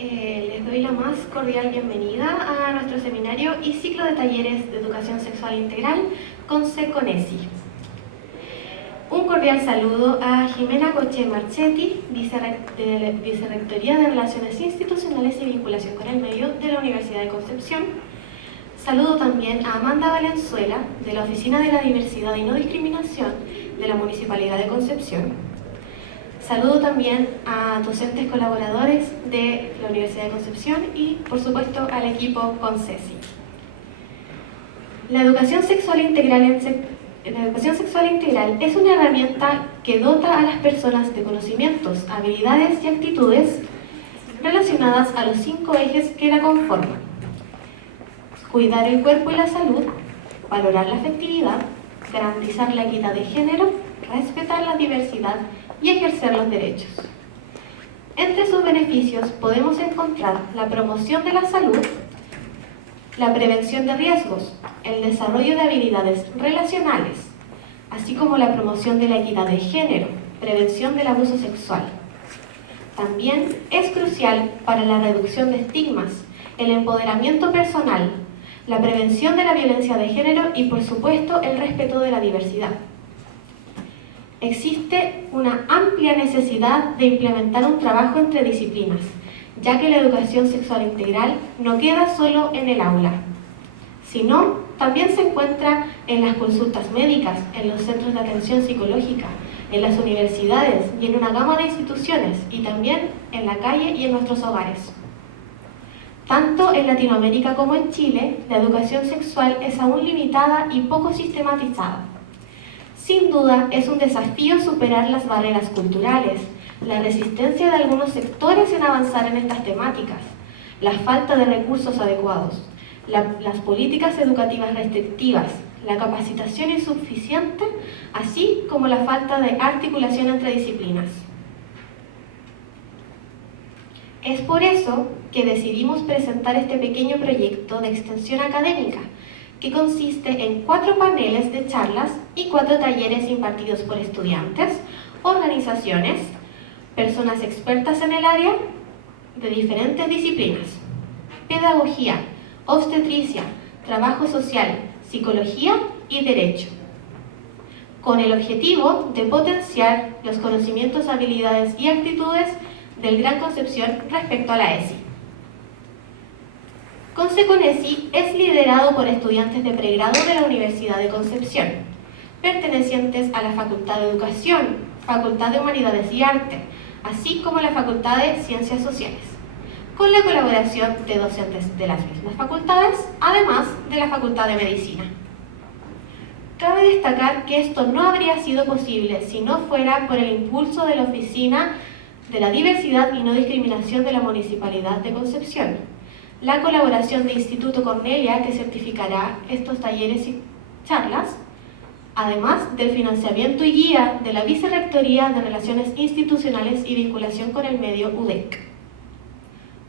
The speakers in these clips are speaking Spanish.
Les doy la más cordial bienvenida a nuestro seminario y ciclo de talleres de educación sexual integral con CECONESI. Un cordial saludo a Jimena Coche Marchetti, Vicerrectoría de Relaciones Institucionales y Vinculación con el Medio de la Universidad de Concepción. Saludo también a Amanda Valenzuela, de la Oficina de la Diversidad y No Discriminación de la Municipalidad de Concepción. Saludo también a docentes colaboradores de la Universidad de Concepción y, por supuesto, al equipo CONCESI. La educación sexual integral es una herramienta que dota a las personas de conocimientos, habilidades y actitudes relacionadas a los 5 ejes que la conforman: cuidar el cuerpo y la salud, valorar la afectividad, garantizar la equidad de género, respetar la diversidad y ejercer los derechos. Entre sus beneficios podemos encontrar la promoción de la salud, la prevención de riesgos, el desarrollo de habilidades relacionales, así como la promoción de la equidad de género, prevención del abuso sexual. También es crucial para la reducción de estigmas, el empoderamiento personal, la prevención de la violencia de género y, por supuesto, el respeto de la diversidad. Existe una amplia necesidad de implementar un trabajo entre disciplinas, ya que la educación sexual integral no queda solo en el aula, sino también se encuentra en las consultas médicas, en los centros de atención psicológica, en las universidades y en una gama de instituciones, y también en la calle y en nuestros hogares. Tanto en Latinoamérica como en Chile, la educación sexual es aún limitada y poco sistematizada. Sin duda, es un desafío superar las barreras culturales, la resistencia de algunos sectores en avanzar en estas temáticas, la falta de recursos adecuados, las políticas educativas restrictivas, la capacitación insuficiente, así como la falta de articulación entre disciplinas. Es por eso que decidimos presentar este pequeño proyecto de extensión académica, que consiste en 4 paneles de charlas y 4 talleres impartidos por estudiantes, organizaciones, personas expertas en el área de diferentes disciplinas: pedagogía, obstetricia, trabajo social, psicología y derecho, con el objetivo de potenciar los conocimientos, habilidades y actitudes del Gran Concepción respecto a la ESI. CONCECONESI es liderado por estudiantes de pregrado de la Universidad de Concepción, pertenecientes a la Facultad de Educación, Facultad de Humanidades y Arte, así como la Facultad de Ciencias Sociales, con la colaboración de docentes de las mismas facultades, además de la Facultad de Medicina. Cabe destacar que esto no habría sido posible si no fuera por el impulso de la Oficina de la Diversidad y No Discriminación de la Municipalidad de Concepción, la colaboración de Instituto Cornelia, que certificará estos talleres y charlas, además del financiamiento y guía de la Vicerrectoría de Relaciones Institucionales y Vinculación con el Medio, UDEC.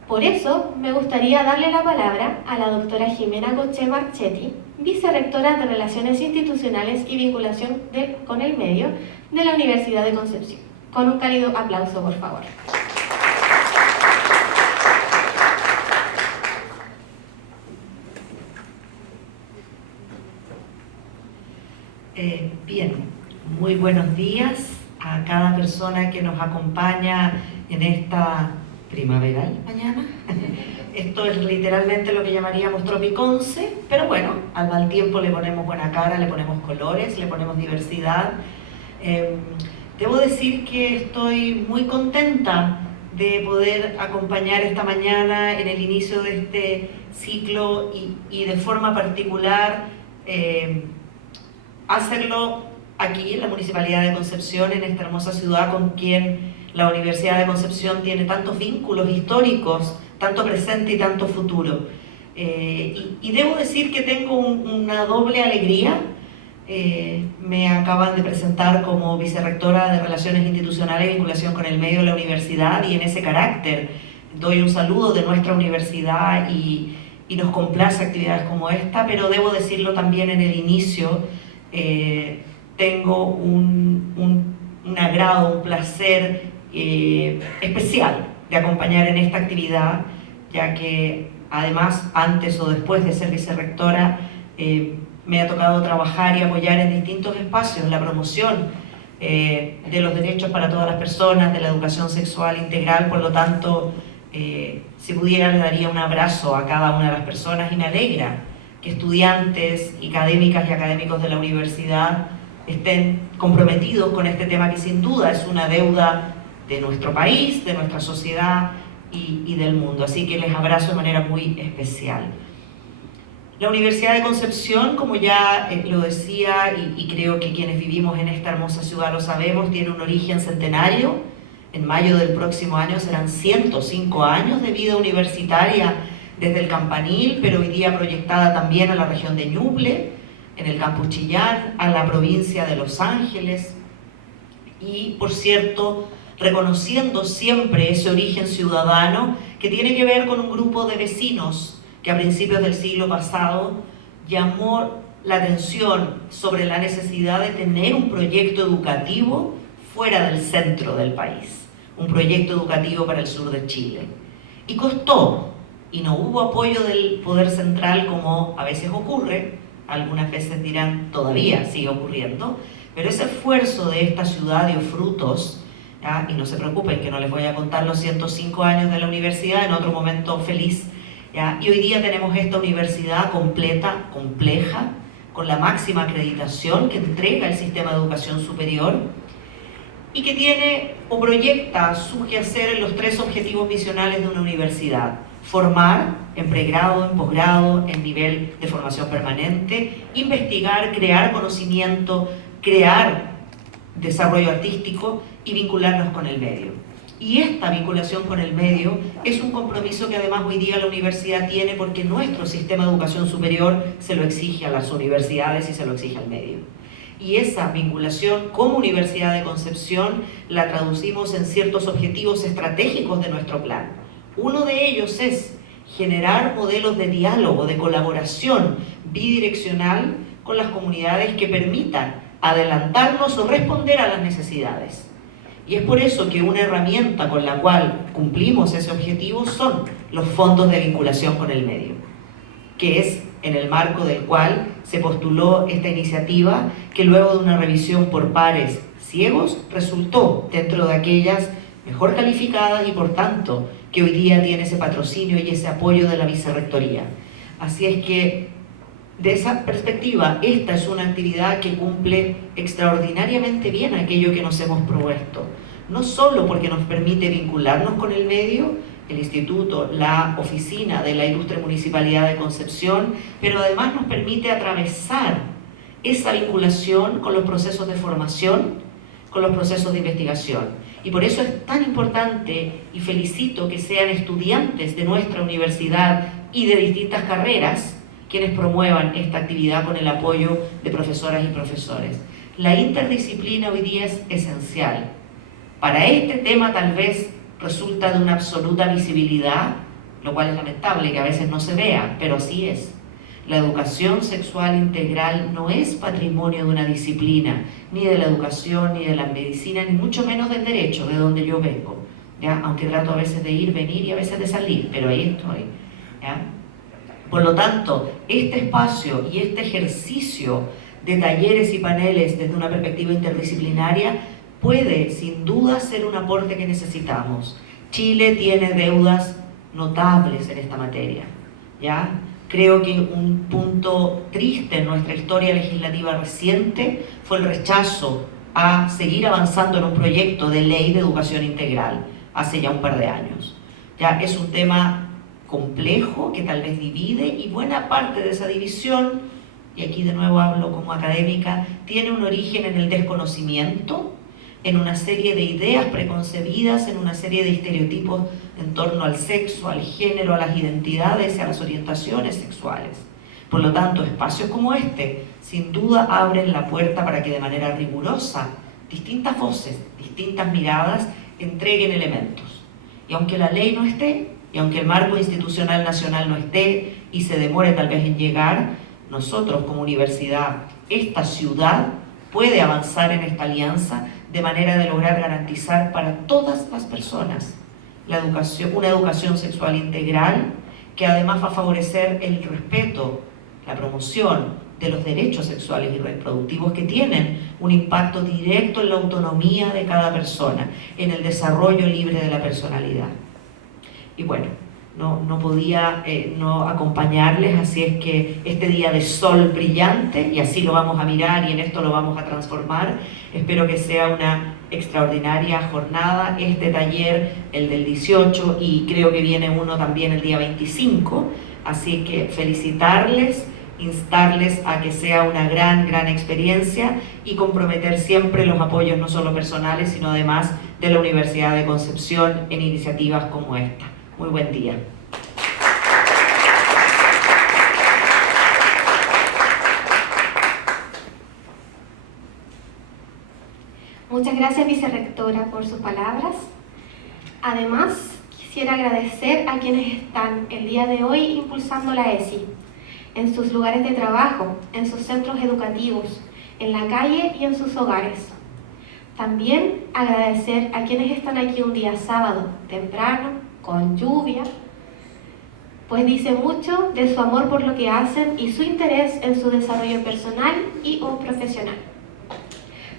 Por eso, me gustaría darle la palabra a la doctora Jimena Coche Marchetti, Vicerrectora de Relaciones Institucionales y Vinculación con el Medio de la Universidad de Concepción. Con un cálido aplauso, por favor. Bien, muy buenos días a cada persona que nos acompaña en esta primaveral mañana. Esto es literalmente lo que llamaríamos tropiconce, pero bueno, al mal tiempo le ponemos buena cara, le ponemos colores, le ponemos diversidad. Debo decir que estoy muy contenta de poder acompañar esta mañana en el inicio de este ciclo y de forma particular hacerlo aquí en la Municipalidad de Concepción, en esta hermosa ciudad con quien la Universidad de Concepción tiene tantos vínculos históricos, tanto presente y tanto futuro. Y debo decir que tengo una doble alegría. Me acaban de presentar como vicerrectora de Relaciones Institucionales y Vinculación con el Medio de la Universidad, y en ese carácter doy un saludo de nuestra universidad y nos complace actividades como esta, pero debo decirlo también en el inicio. Tengo un agrado, un placer especial de acompañar en esta actividad, ya que además, antes o después de ser vicerrectora, me ha tocado trabajar y apoyar en distintos espacios la promoción de los derechos para todas las personas, de la educación sexual integral. Por lo tanto, si pudiera, le daría un abrazo a cada una de las personas, y me alegra que estudiantes y académicas y académicos de la universidad estén comprometidos con este tema, que sin duda es una deuda de nuestro país, de nuestra sociedad y del mundo. Así que les abrazo de manera muy especial. La Universidad de Concepción, como ya lo decía, y creo que quienes vivimos en esta hermosa ciudad lo sabemos, tiene un origen centenario. En mayo del próximo año serán 105 años de vida universitaria desde el Campanil, pero hoy día proyectada también a la región de Ñuble, en el Campus Chillán, a la provincia de Los Ángeles. Y, por cierto, reconociendo siempre ese origen ciudadano que tiene que ver con un grupo de vecinos que a principios del siglo pasado llamó la atención sobre la necesidad de tener un proyecto educativo fuera del centro del país, un proyecto educativo para el sur de Chile. Y costó, y no hubo apoyo del poder central, como a veces ocurre, algunas veces dirán todavía sigue ocurriendo, pero ese esfuerzo de esta ciudad dio frutos. ¿Ya? Y no se preocupen que no les voy a contar los 105 años de la universidad, en otro momento feliz. ¿Ya? Y hoy día tenemos esta universidad completa, compleja, con la máxima acreditación que entrega el sistema de educación superior, y que tiene o proyecta su quehacer en los 3 objetivos misionales de una universidad: formar en pregrado, en posgrado, en nivel de formación permanente, investigar, crear conocimiento, crear desarrollo artístico y vincularnos con el medio. Y esta vinculación con el medio es un compromiso que además hoy día la universidad tiene, porque nuestro sistema de educación superior se lo exige a las universidades y se lo exige al medio. Y esa vinculación como Universidad de Concepción la traducimos en ciertos objetivos estratégicos de nuestro plan. Uno de ellos es generar modelos de diálogo, de colaboración bidireccional con las comunidades que permitan adelantarnos o responder a las necesidades. Y es por eso que una herramienta con la cual cumplimos ese objetivo son los fondos de vinculación con el medio, que es en el marco del cual se postuló esta iniciativa, que luego de una revisión por pares ciegos resultó dentro de aquellas mejor calificadas, y por tanto que hoy día tiene ese patrocinio y ese apoyo de la vicerrectoría. Así es que, de esa perspectiva, esta es una actividad que cumple extraordinariamente bien aquello que nos hemos propuesto. No solo porque nos permite vincularnos con el medio, el instituto, la oficina de la Ilustre Municipalidad de Concepción, pero además nos permite atravesar esa vinculación con los procesos de formación, con los procesos de investigación. Y por eso es tan importante, y felicito que sean estudiantes de nuestra universidad y de distintas carreras quienes promuevan esta actividad con el apoyo de profesoras y profesores. La interdisciplina hoy día es esencial. Para este tema tal vez resulta de una absoluta visibilidad, lo cual es lamentable que a veces no se vea, pero así es. La educación sexual integral no es patrimonio de una disciplina, ni de la educación, ni de la medicina, ni mucho menos del derecho, de donde yo vengo, ¿ya? Aunque trato a veces de ir, venir y a veces de salir, pero ahí estoy, ¿ya? Por lo tanto, este espacio y este ejercicio de talleres y paneles desde una perspectiva interdisciplinaria puede sin duda ser un aporte que necesitamos. Chile tiene deudas notables en esta materia, ¿ya? Creo que un punto triste en nuestra historia legislativa reciente fue el rechazo a seguir avanzando en un proyecto de ley de educación integral hace ya un par de años. Ya es un tema complejo que tal vez divide, y buena parte de esa división, y aquí de nuevo hablo como académica, tiene un origen en el desconocimiento, en una serie de ideas preconcebidas, en una serie de estereotipos en torno al sexo, al género, a las identidades y a las orientaciones sexuales. Por lo tanto, espacios como este sin duda abren la puerta para que de manera rigurosa distintas voces, distintas miradas entreguen elementos. Y aunque la ley no esté, y aunque el marco institucional nacional no esté y se demore tal vez en llegar, nosotros como universidad, esta ciudad puede avanzar en esta alianza de manera de lograr garantizar para todas las personas una educación sexual integral que además va a favorecer el respeto, la promoción de los derechos sexuales y reproductivos que tienen un impacto directo en la autonomía de cada persona, en el desarrollo libre de la personalidad. Y bueno, no podía no acompañarles, así es que este día de sol brillante, y así lo vamos a mirar y en esto lo vamos a transformar, espero que sea una extraordinaria jornada, este taller, el del 18, y creo que viene uno también el día 25, así que felicitarles, instarles a que sea una gran experiencia y comprometer siempre los apoyos no solo personales, sino además de la Universidad de Concepción en iniciativas como esta. Muy buen día. Muchas gracias, vicerrectora, por sus palabras. Además, quisiera agradecer a quienes están el día de hoy impulsando la ESI, en sus lugares de trabajo, en sus centros educativos, en la calle y en sus hogares. También agradecer a quienes están aquí un día sábado, temprano, con lluvia, pues dice mucho de su amor por lo que hacen y su interés en su desarrollo personal y o profesional.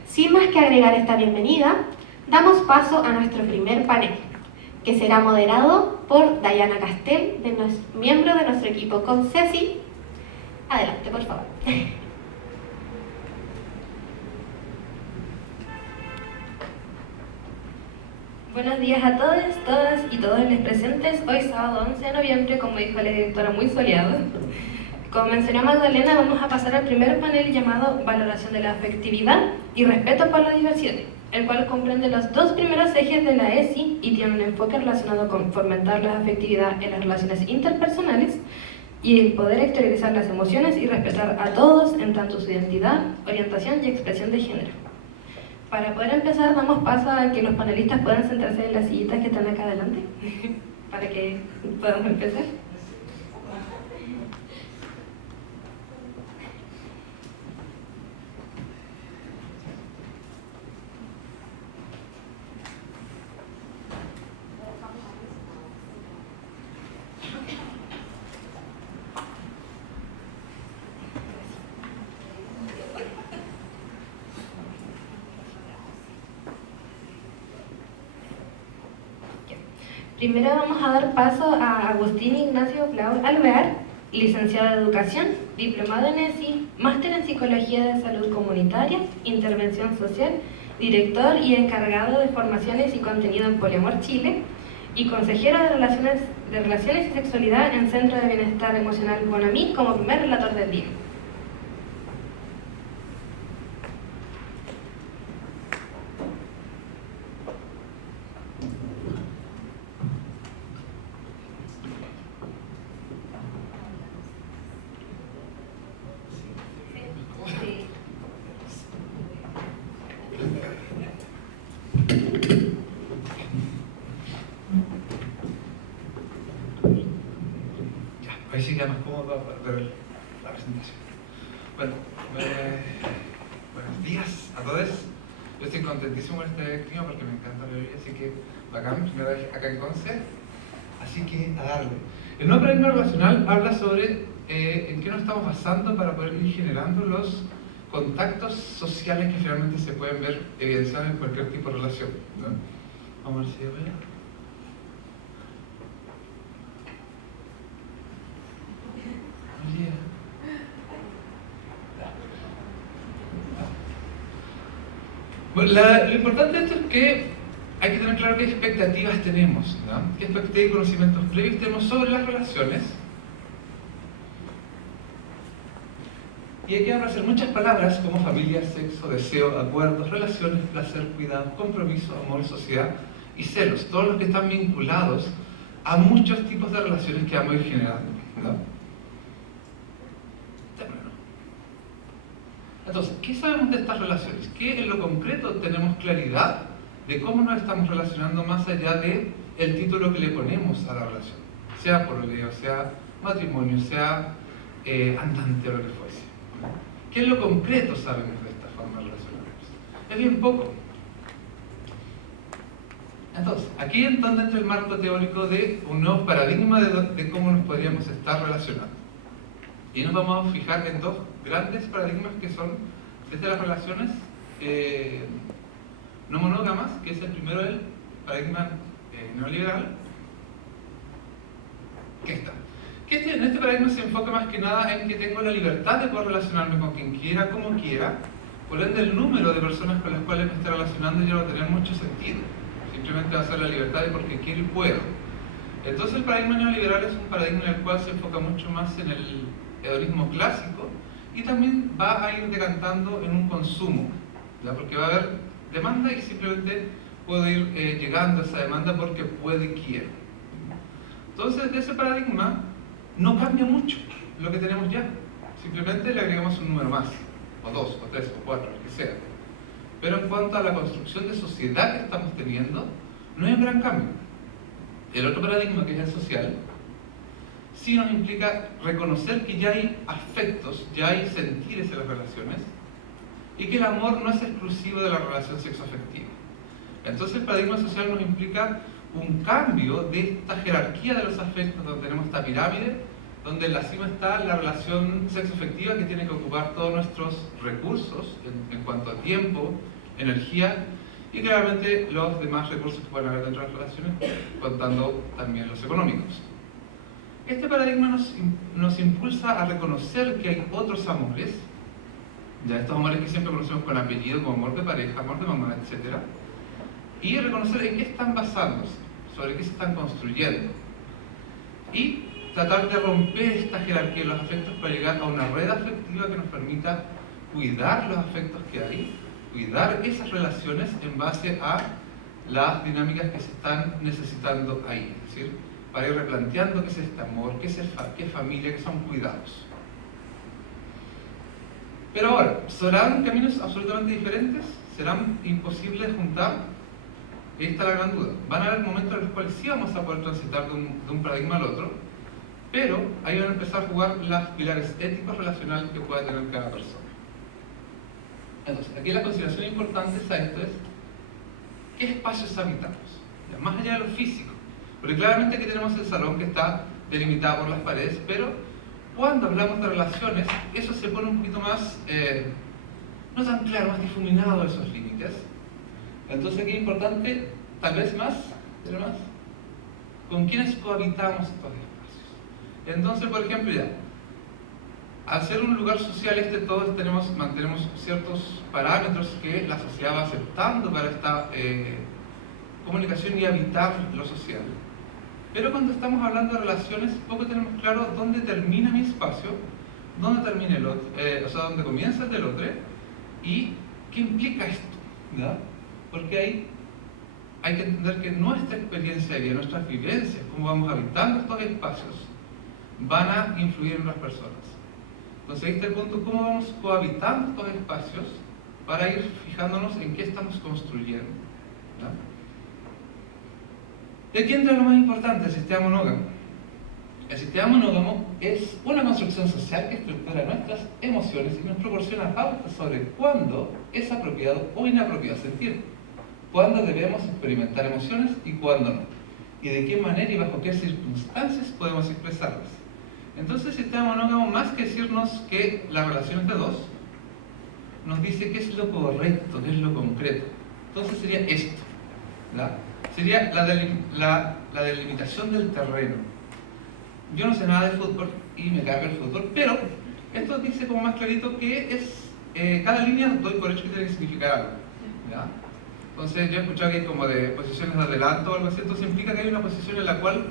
Sin más que agregar esta bienvenida, damos paso a nuestro primer panel, que será moderado por Dayana Castel, miembro de nuestro equipo CONCESI. Adelante, por favor. Buenos días a todos, todas y todos los presentes. Hoy sábado 11 de noviembre, como dijo la directora, muy soleado. Como mencionó Magdalena, vamos a pasar al primer panel llamado Valoración de la afectividad y respeto por la diversidad, el cual comprende los dos primeros ejes de la ESI y tiene un enfoque relacionado con fomentar la afectividad en las relaciones interpersonales y el poder exteriorizar las emociones y respetar a todos en tanto su identidad, orientación y expresión de género. Para poder empezar, damos paso a que los panelistas puedan sentarse en las sillitas que están acá adelante, para que podamos empezar. Primero vamos a dar paso a Agustín Ignacio Blau Alvear, licenciado en Educación, diplomado en ESI, máster en Psicología de Salud Comunitaria, Intervención Social, director y encargado de formaciones y contenido en Poliamor Chile, y consejero de Relaciones y Sexualidad en Centro de Bienestar Emocional Bonamí como primer relator del día. Ahí sí ya más cómodo para ver la presentación. Bueno, buenos días a todos. Yo estoy contentísimo con este clima porque me encanta la bebida, así que bacán, primera vez acá en Conce. Así que a darle. El nuevo paradigma relacional habla sobre en qué nos estamos basando para poder ir generando los contactos sociales que finalmente se pueden ver evidenciados en cualquier tipo de relación, ¿no? Vamos a ver si veo. Bueno, lo importante de esto es que hay que tener claro qué expectativas tenemos, ¿no? Qué expectativas y conocimientos previos tenemos sobre las relaciones. Y aquí van a ser muchas palabras como familia, sexo, deseo, acuerdos, relaciones, placer, cuidado, compromiso, amor, sociedad y celos. Todos los que están vinculados a muchos tipos de relaciones que vamos a ir generando, ¿no? Entonces, ¿qué sabemos de estas relaciones? ¿Qué en lo concreto tenemos claridad de cómo nos estamos relacionando más allá del título que le ponemos a la relación? Sea pololeo, sea matrimonio, sea andante o lo que fuese. ¿Qué en lo concreto sabemos de esta forma de relacionarnos? Es bien poco. Entonces, aquí es donde entra el marco teórico de un nuevo paradigma de cómo nos podríamos estar relacionando. Y nos vamos a fijar en dos grandes paradigmas que son desde las relaciones no monógamas, que es el primero, el paradigma neoliberal, que está. En este paradigma se enfoca más que nada en que tengo la libertad de poder relacionarme con quien quiera, como quiera, por ende el número de personas con las cuales me esté relacionando ya no va a tener mucho sentido. Simplemente va a ser la libertad de porque quiero y puedo. Entonces el paradigma neoliberal es un paradigma en el cual se enfoca mucho más en el hedonismo clásico y también va a ir decantando en un consumo, ¿ya? Porque va a haber demanda y simplemente puedo ir llegando a esa demanda porque puedo y quiero. Entonces de ese paradigma no cambia mucho lo que tenemos ya, simplemente le agregamos un número más, o 2, o 3, o 4, lo que sea. Pero en cuanto a la construcción de sociedad que estamos teniendo, no hay un gran cambio. El otro paradigma, que es el social, sí nos implica reconocer que ya hay afectos, ya hay sentires en las relaciones, y que el amor no es exclusivo de la relación sexoafectiva. Entonces el paradigma social nos implica un cambio de esta jerarquía de los afectos, donde tenemos esta pirámide, donde en la cima está la relación sexoafectiva que tiene que ocupar todos nuestros recursos en cuanto a tiempo, energía y claramente los demás recursos que pueden haber dentro de las relaciones, contando también los económicos. Este paradigma nos impulsa a reconocer que hay otros amores, ya estos amores que siempre conocemos con apellido, como amor de pareja, amor de mamá, etc. Y reconocer en qué están basándose, sobre qué se están construyendo. Y tratar de romper esta jerarquía de los afectos para llegar a una red afectiva que nos permita cuidar los afectos que hay, cuidar esas relaciones en base a las dinámicas que se están necesitando ahí. Es decir, para ir replanteando qué es este amor, qué es familia, qué son cuidados. Pero ahora, ¿serán caminos absolutamente diferentes? ¿Serán imposibles de juntar? Ahí está la gran duda. Van a haber momentos en los cuales sí vamos a poder transitar de un paradigma al otro, pero ahí van a empezar a jugar los pilares éticos relacionales que pueda tener cada persona. Entonces, aquí la consideración importante a esto es ¿qué espacios habitamos? Ya, más allá de lo físico, porque claramente aquí tenemos el salón que está delimitado por las paredes, pero cuando hablamos de relaciones, eso se pone un poquito más, no tan claro, más difuminado esos límites. Entonces aquí es importante, tal vez más, ¿con quiénes cohabitamos estos espacios? Entonces, por ejemplo, ya, al ser un lugar social, todos mantenemos ciertos parámetros que la sociedad va aceptando para esta comunicación y habitar lo social. Pero cuando estamos hablando de relaciones, poco tenemos claro dónde termina mi espacio, dónde termina el otro, dónde comienza el del otro, y qué implica esto, ¿verdad? Porque ahí hay que entender que nuestra experiencia y nuestras vivencias, cómo vamos habitando estos espacios, van a influir en las personas. Entonces ahí está el punto, cómo vamos cohabitando estos espacios para ir fijándonos en qué estamos construyendo, ¿verdad? ¿De aquí entra lo más importante? El sistema monógamo. El sistema monógamo es una construcción social que estructura nuestras emociones y nos proporciona pautas sobre cuándo es apropiado o inapropiado sentir, cuándo debemos experimentar emociones y cuándo no, y de qué manera y bajo qué circunstancias podemos expresarlas. Entonces el sistema monógamo, más que decirnos que la relación es de dos, nos dice qué es lo correcto, qué es lo concreto. Entonces sería esto, ¿verdad? Sería la delimitación del terreno. Yo no sé nada de fútbol y me carga el fútbol, pero esto dice como más clarito que es cada línea doy por hecho que tiene que significar algo, ¿ya? Entonces yo he escuchado que hay como de posiciones de adelanto o algo así, entonces implica que hay una posición en la cual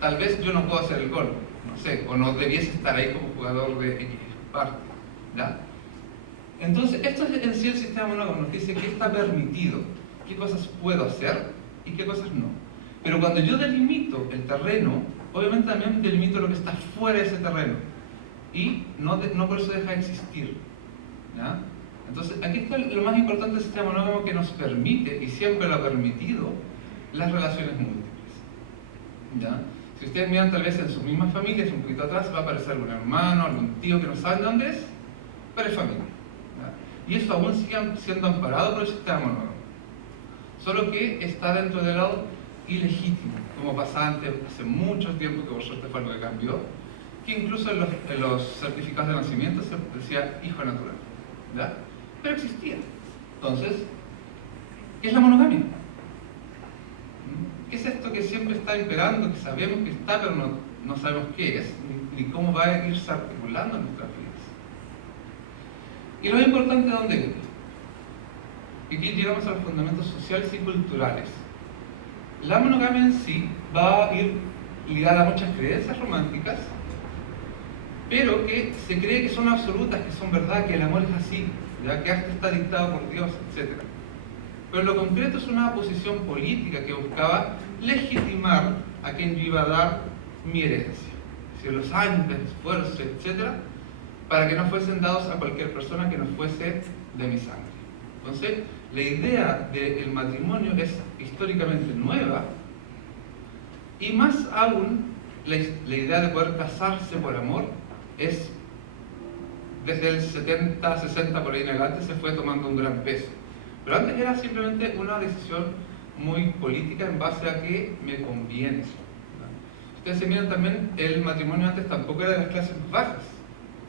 tal vez yo no puedo hacer el gol, no sé, o no debiese estar ahí como jugador de X parte, ¿ya? Entonces esto es en sí el sistema monógamo, nos dice qué está permitido, qué cosas puedo hacer y qué cosas no. Pero cuando yo delimito el terreno, obviamente también delimito lo que está fuera de ese terreno y no por eso deja de existir, ¿ya? Entonces aquí está lo más importante del sistema monógamo, que nos permite, y siempre lo ha permitido, las relaciones múltiples, ¿ya? Si ustedes miran tal vez en sus mismas familias, un poquito atrás va a aparecer algún hermano, algún tío que no saben dónde es, pero es familia, ¿ya? Y eso aún sigue siendo amparado por el sistema monógamo. solo que está dentro del lado ilegítimo, como pasaba antes, hace mucho tiempo, que por suerte fue algo que cambió, que incluso en los certificados de nacimiento se decía hijo natural, ¿ya? Pero existía. Entonces, ¿qué es la monogamia? ¿Qué es esto que siempre está imperando, que sabemos que está, pero no sabemos qué es, ni cómo va a irse articulando en nuestras vidas? Y lo importante, ¿dónde viene? Y aquí llegamos a los fundamentos sociales y culturales. La monogamia en sí va a ir ligada a muchas creencias románticas, pero que se cree que son absolutas, que son verdad, que el amor es así, ya que hasta está dictado por Dios, etc. Pero en lo concreto es una posición política que buscaba legitimar a quien yo iba a dar mi herencia, es decir, los años de esfuerzo, etc., para que no fuesen dados a cualquier persona que no fuese de mi sangre. Entonces, la idea del matrimonio es históricamente nueva, y más aún, la idea de poder casarse por amor es, desde el 70, 60 por ahí en adelante, se fue tomando un gran peso. Pero antes era simplemente una decisión muy política en base a que me conviene. ¿No? Ustedes se miran también, el matrimonio antes tampoco era de las clases más bajas,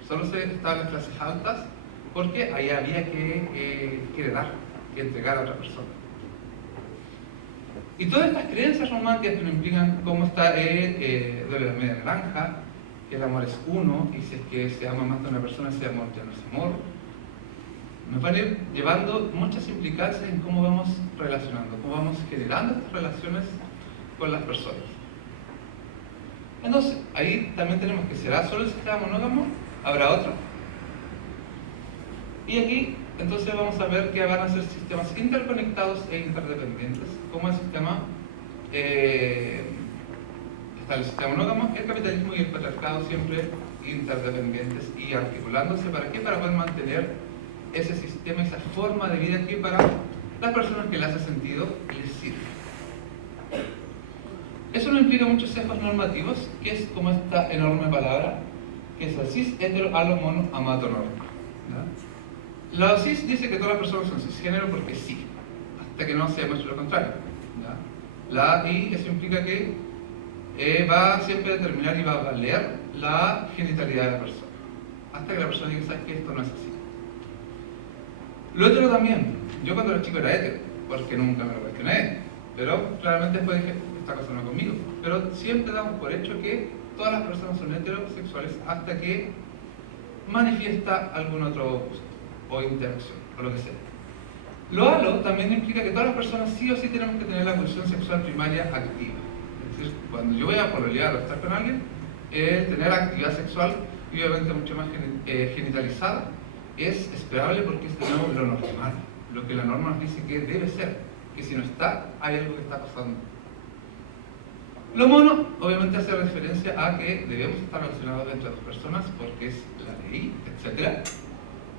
solo se estaba en las clases altas, porque ahí había que heredar, que entregar a otra persona. Y todas estas creencias románticas que nos implican cómo está de la media naranja, que el amor es uno, y si es que se ama más de una persona, ese amor ya no es amor, nos van a ir llevando muchas implicancias en cómo vamos relacionando, cómo vamos generando estas relaciones con las personas. Entonces, ahí también tenemos que será solo el sistema monógamo, habrá otro. Y aquí, entonces, vamos a ver que van a ser sistemas interconectados e interdependientes, como el sistema, está el sistema monógamo, el capitalismo y el patriarcado siempre interdependentes y articulándose. ¿Para qué? Para poder mantener ese sistema, esa forma de vida que para las personas que le hace sentido les sirve. Eso no implica muchos sesgos normativos, que es como esta enorme palabra, que es la cis, hetero, alo, mono, amato, norma. La cis dice que todas las personas son cisgénero porque sí, hasta que no se demuestre lo contrario. ¿Ya? Y eso implica que va siempre a determinar y va a valer la genitalidad de la persona, hasta que la persona diga, ¿sabes qué? Esto no es así. Lo hetero también. Yo cuando era chico era hetero, porque nunca me lo cuestioné, pero claramente después dije, esta cosa no es conmigo. Pero siempre damos por hecho que todas las personas son heterosexuales hasta que manifiesta algún otro gusto o interacción, o lo que sea. Lo halo también implica que todas las personas sí o sí tenemos que tener la pulsión sexual primaria activa. Es decir, cuando yo voy a pololear o estar con alguien, tener actividad sexual, y obviamente mucho más genitalizada, es esperable porque es de nuevo lo normal, lo que la norma nos dice que debe ser, que si no está, hay algo que está pasando. Lo mono, obviamente, hace referencia a que debemos estar relacionados entre dos personas porque es la ley, etc.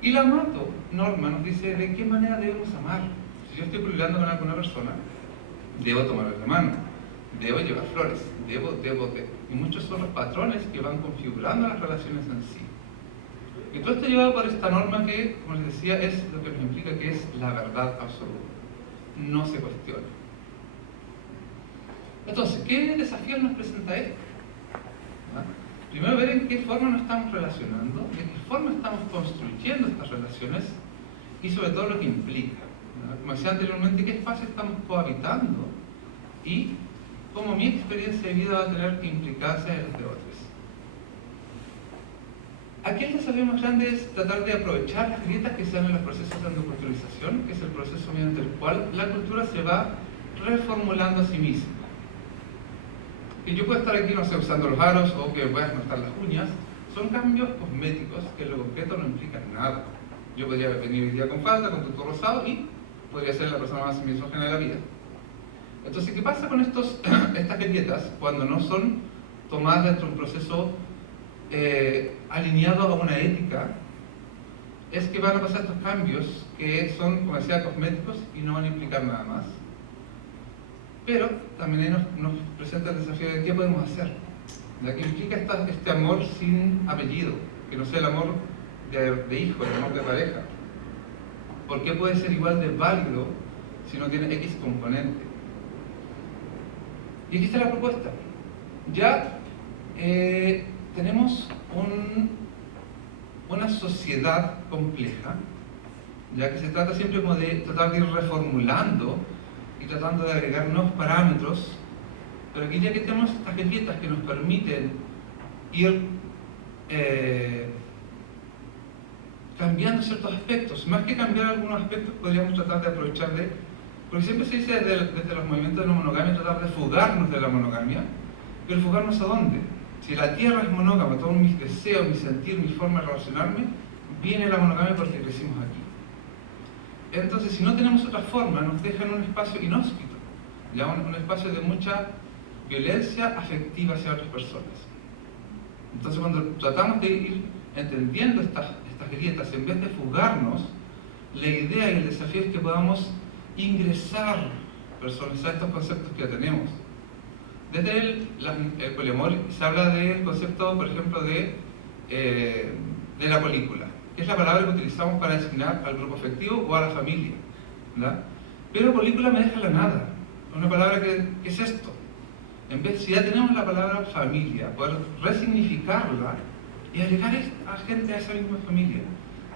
Y la mato, norma, nos dice de qué manera debemos amar. Si yo estoy pololeando con alguna persona, debo tomarle la mano, debo llevar flores, debo. Y muchos son los patrones que van configurando las relaciones en sí. Y todo esto llevado por esta norma que, como les decía, es lo que nos implica que es la verdad absoluta. No se cuestiona. Entonces, ¿qué desafíos nos presenta esto? Primero, ver en qué forma nos estamos relacionando, de qué forma estamos construyendo estas relaciones y sobre todo lo que implica. Como decía anteriormente, qué espacio estamos cohabitando y cómo mi experiencia de vida va a tener implicancias en los de otros. Aquí el desafío más grande es tratar de aprovechar las grietas que se dan en los procesos de endoculturización, que es el proceso mediante el cual la cultura se va reformulando a sí misma. Y yo puedo estar aquí, no sé, usando los aros o que voy a cortar las uñas, son cambios cosméticos que en lo concreto no implican nada. Yo podría venir hoy día con falda, con tuto rosado y podría ser la persona más misógina de la vida. Entonces, ¿qué pasa con estas grietas cuando no son tomadas dentro de un proceso alineado a una ética? Es que van a pasar estos cambios que son, como decía, cosméticos y no van a implicar nada más. Pero también ahí nos presenta el desafío de qué podemos hacer. ¿Ya? Que implica este amor sin apellido, que no sea el amor de hijo, el amor de pareja. ¿Por qué puede ser igual de válido sino tiene X componente. Y aquí está la propuesta. Ya tenemos una sociedad compleja, ya que se trata siempre como de tratar de ir reformulando y tratando de agregar nuevos parámetros, pero aquí ya que tenemos estas grietas que nos permiten ir cambiando ciertos aspectos, más que cambiar algunos aspectos podríamos tratar de aprovechar porque siempre se dice desde los movimientos de no monogamia tratar de fugarnos de la monogamia, pero fugarnos ¿a dónde? Si la tierra es monógama, todos mis deseos, mi sentir, mi forma de relacionarme, viene la monogamia porque crecimos aquí. Entonces, si no tenemos otra forma, nos deja en un espacio inhóspito, ya un espacio de mucha violencia afectiva hacia otras personas. Entonces, cuando tratamos de ir entendiendo estas grietas, en vez de fugarnos, la idea y el desafío es que podamos ingresar personas a estos conceptos que ya tenemos. Desde el poliamor se habla del concepto, por ejemplo, de la colícula, que es la palabra que utilizamos para designar al grupo afectivo o a la familia, ¿verdad? Pero colícula me deja la nada, una palabra que es esto. En vez, si ya tenemos la palabra familia, poder resignificarla y agregar a gente a esa misma familia,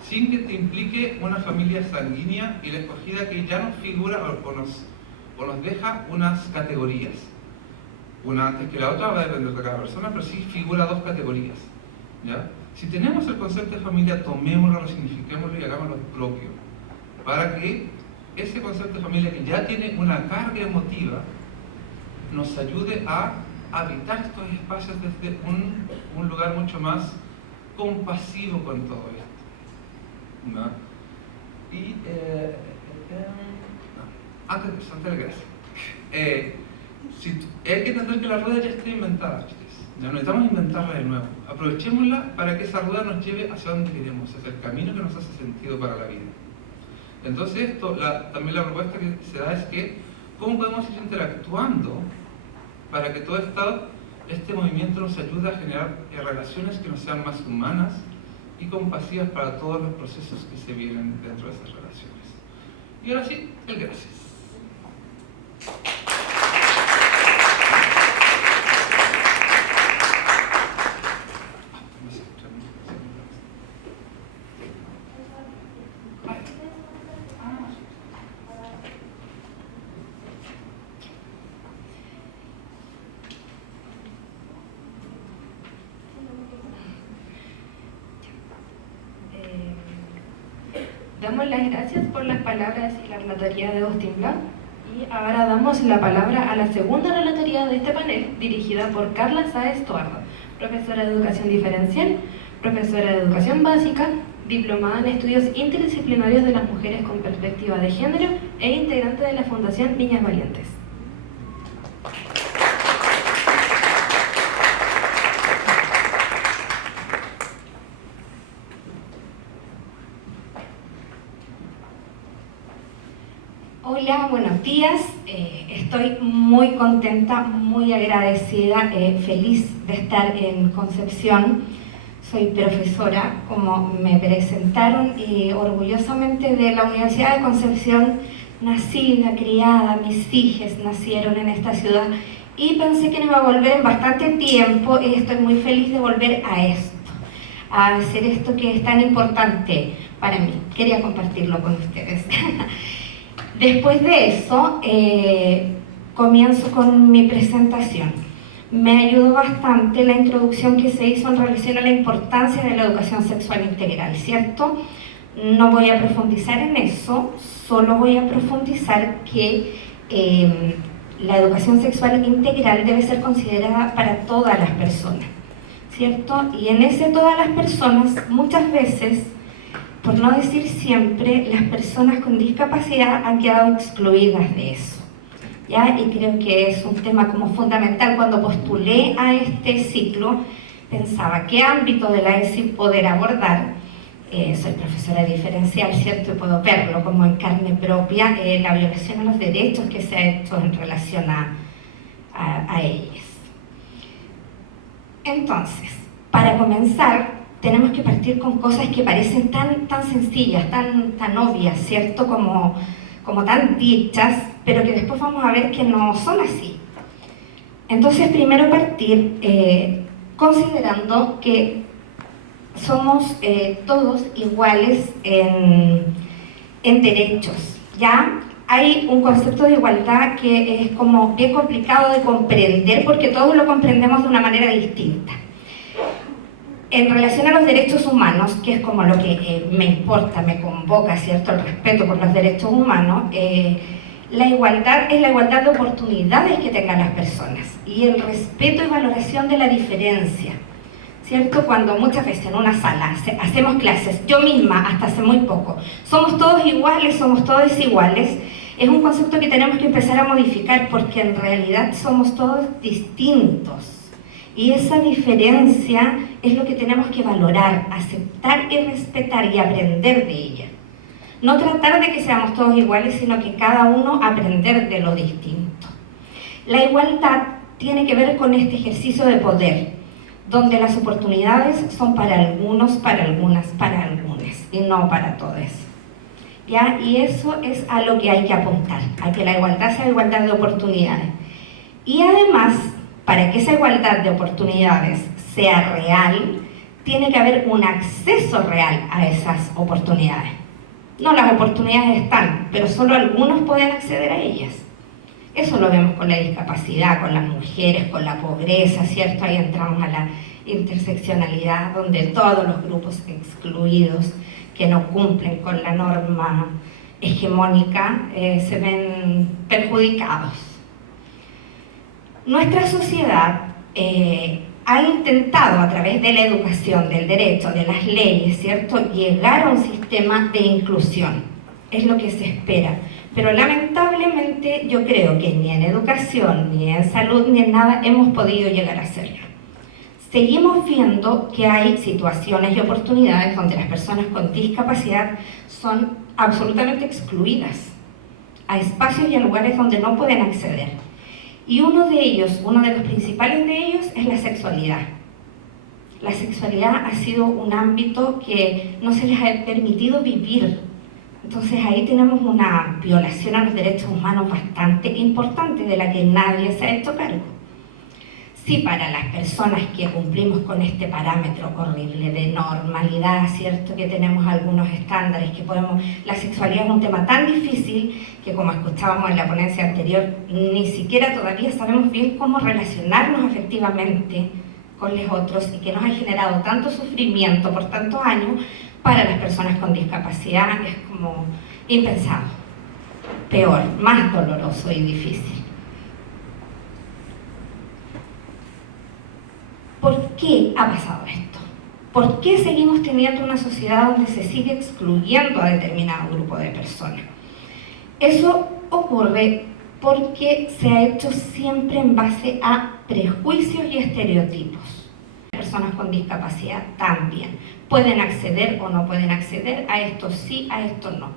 sin que te implique una familia sanguínea y la escogida que ya nos figura o nos deja unas categorías. Una antes que la otra va a depender de cada persona, pero sí figura dos categorías, ¿ya? Si tenemos el concepto de familia, tomémoslo, resignifiquémoslo y hagámoslo propio, para que ese concepto de familia que ya tiene una carga emotiva nos ayude a habitar estos espacios desde un lugar mucho más compasivo con todo esto, ¿no? Y antes de gracias. Hay que entender que la rueda ya está inventada, chicos. Ya no necesitamos inventarla de nuevo. Aprovechémosla para que esa rueda nos lleve hacia donde queremos, hacia el camino que nos hace sentido para la vida. Entonces, también la propuesta que se da es que cómo podemos ir interactuando para que todo este movimiento nos ayude a generar relaciones que nos sean más humanas y compasivas para todos los procesos que se viven dentro de esas relaciones. Y ahora sí, el gracias. Damos las gracias por las palabras y la relatoría de Agustín Blanc. Y ahora damos la palabra a la segunda relatoría de este panel, dirigida por Carla Sáez Toardo, profesora de Educación Diferencial, profesora de Educación Básica, diplomada en Estudios Interdisciplinarios de las Mujeres con Perspectiva de Género e integrante de la Fundación Niñas Valientes. Hola, buenos días. Estoy muy contenta, muy agradecida, feliz de estar en Concepción. Soy profesora, como me presentaron, y orgullosamente de la Universidad de Concepción, nacida, criada, mis hijas nacieron en esta ciudad y pensé que no iba a volver en bastante tiempo y estoy muy feliz de volver a esto, a hacer esto que es tan importante para mí. Quería compartirlo con ustedes. Después de eso, comienzo con mi presentación. Me ayudó bastante la introducción que se hizo en relación a la importancia de la educación sexual integral, ¿cierto? No voy a profundizar en eso, solo voy a profundizar que la educación sexual integral debe ser considerada para todas las personas, ¿cierto? Y en ese todas las personas, muchas veces, por no decir siempre, las personas con discapacidad han quedado excluidas de eso, ¿ya? Y creo que es un tema como fundamental. Cuando postulé a este ciclo, pensaba qué ámbito de la ESI poder abordar. Soy profesora diferencial, ¿cierto? Y puedo verlo como en carne propia, la violación a los derechos que se ha hecho en relación a ellas. Entonces, para comenzar, tenemos que partir con cosas que parecen tan sencillas, tan obvias, ¿cierto? Como como tan dichas, pero que después vamos a ver que no son así. Entonces, primero partir considerando que somos todos iguales en derechos, ¿ya? Hay un concepto de igualdad que es como bien complicado de comprender porque todos lo comprendemos de una manera distinta. En relación a los derechos humanos, que es como lo que me importa, me convoca, ¿cierto?, el respeto por los derechos humanos, la igualdad es la igualdad de oportunidades que tengan las personas y el respeto y valoración de la diferencia, ¿cierto? Cuando muchas veces en una sala hacemos clases, yo misma hasta hace muy poco, somos todos iguales, somos todos iguales, es un concepto que tenemos que empezar a modificar porque en realidad somos todos distintos y esa diferencia es lo que tenemos que valorar, aceptar y respetar y aprender de ella. No tratar de que seamos todos iguales, sino que cada uno aprender de lo distinto. La igualdad tiene que ver con este ejercicio de poder, donde las oportunidades son para algunos, para algunas, para algunos, y no para todos. ¿Ya? Y eso es a lo que hay que apuntar, a que la igualdad sea igualdad de oportunidades. Y además, para que esa igualdad de oportunidades sea real, tiene que haber un acceso real a esas oportunidades. No, las oportunidades están, pero solo algunos pueden acceder a ellas. Eso lo vemos con la discapacidad, con las mujeres, con la pobreza, ¿cierto? Ahí entramos a la interseccionalidad, donde todos los grupos excluidos que no cumplen con la norma hegemónica se ven perjudicados. Nuestra sociedad ha intentado a través de la educación, del derecho, de las leyes, ¿cierto?, llegar a un sistema de inclusión. Es lo que se espera. Pero lamentablemente yo creo que ni en educación, ni en salud, ni en nada hemos podido llegar a hacerlo. Seguimos viendo que hay situaciones y oportunidades donde las personas con discapacidad son absolutamente excluidas a espacios y a lugares donde no pueden acceder. Y uno de ellos, uno de los principales de ellos, es la sexualidad. La sexualidad ha sido un ámbito que no se les ha permitido vivir. Entonces ahí tenemos una violación a los derechos humanos bastante importante de la que nadie se ha hecho cargo. Sí, para las personas que cumplimos con este parámetro horrible de normalidad, ¿cierto?, que tenemos algunos estándares que podemos... La sexualidad es un tema tan difícil que, como escuchábamos en la ponencia anterior, ni siquiera todavía sabemos bien cómo relacionarnos afectivamente con los otros y que nos ha generado tanto sufrimiento por tantos años. Para las personas con discapacidad es como impensado, peor, más doloroso y difícil. ¿Por qué ha pasado esto? ¿Por qué seguimos teniendo una sociedad donde se sigue excluyendo a determinado grupo de personas? Eso ocurre porque se ha hecho siempre en base a prejuicios y estereotipos. Personas con discapacidad también pueden acceder o no pueden acceder, a esto sí, a esto no.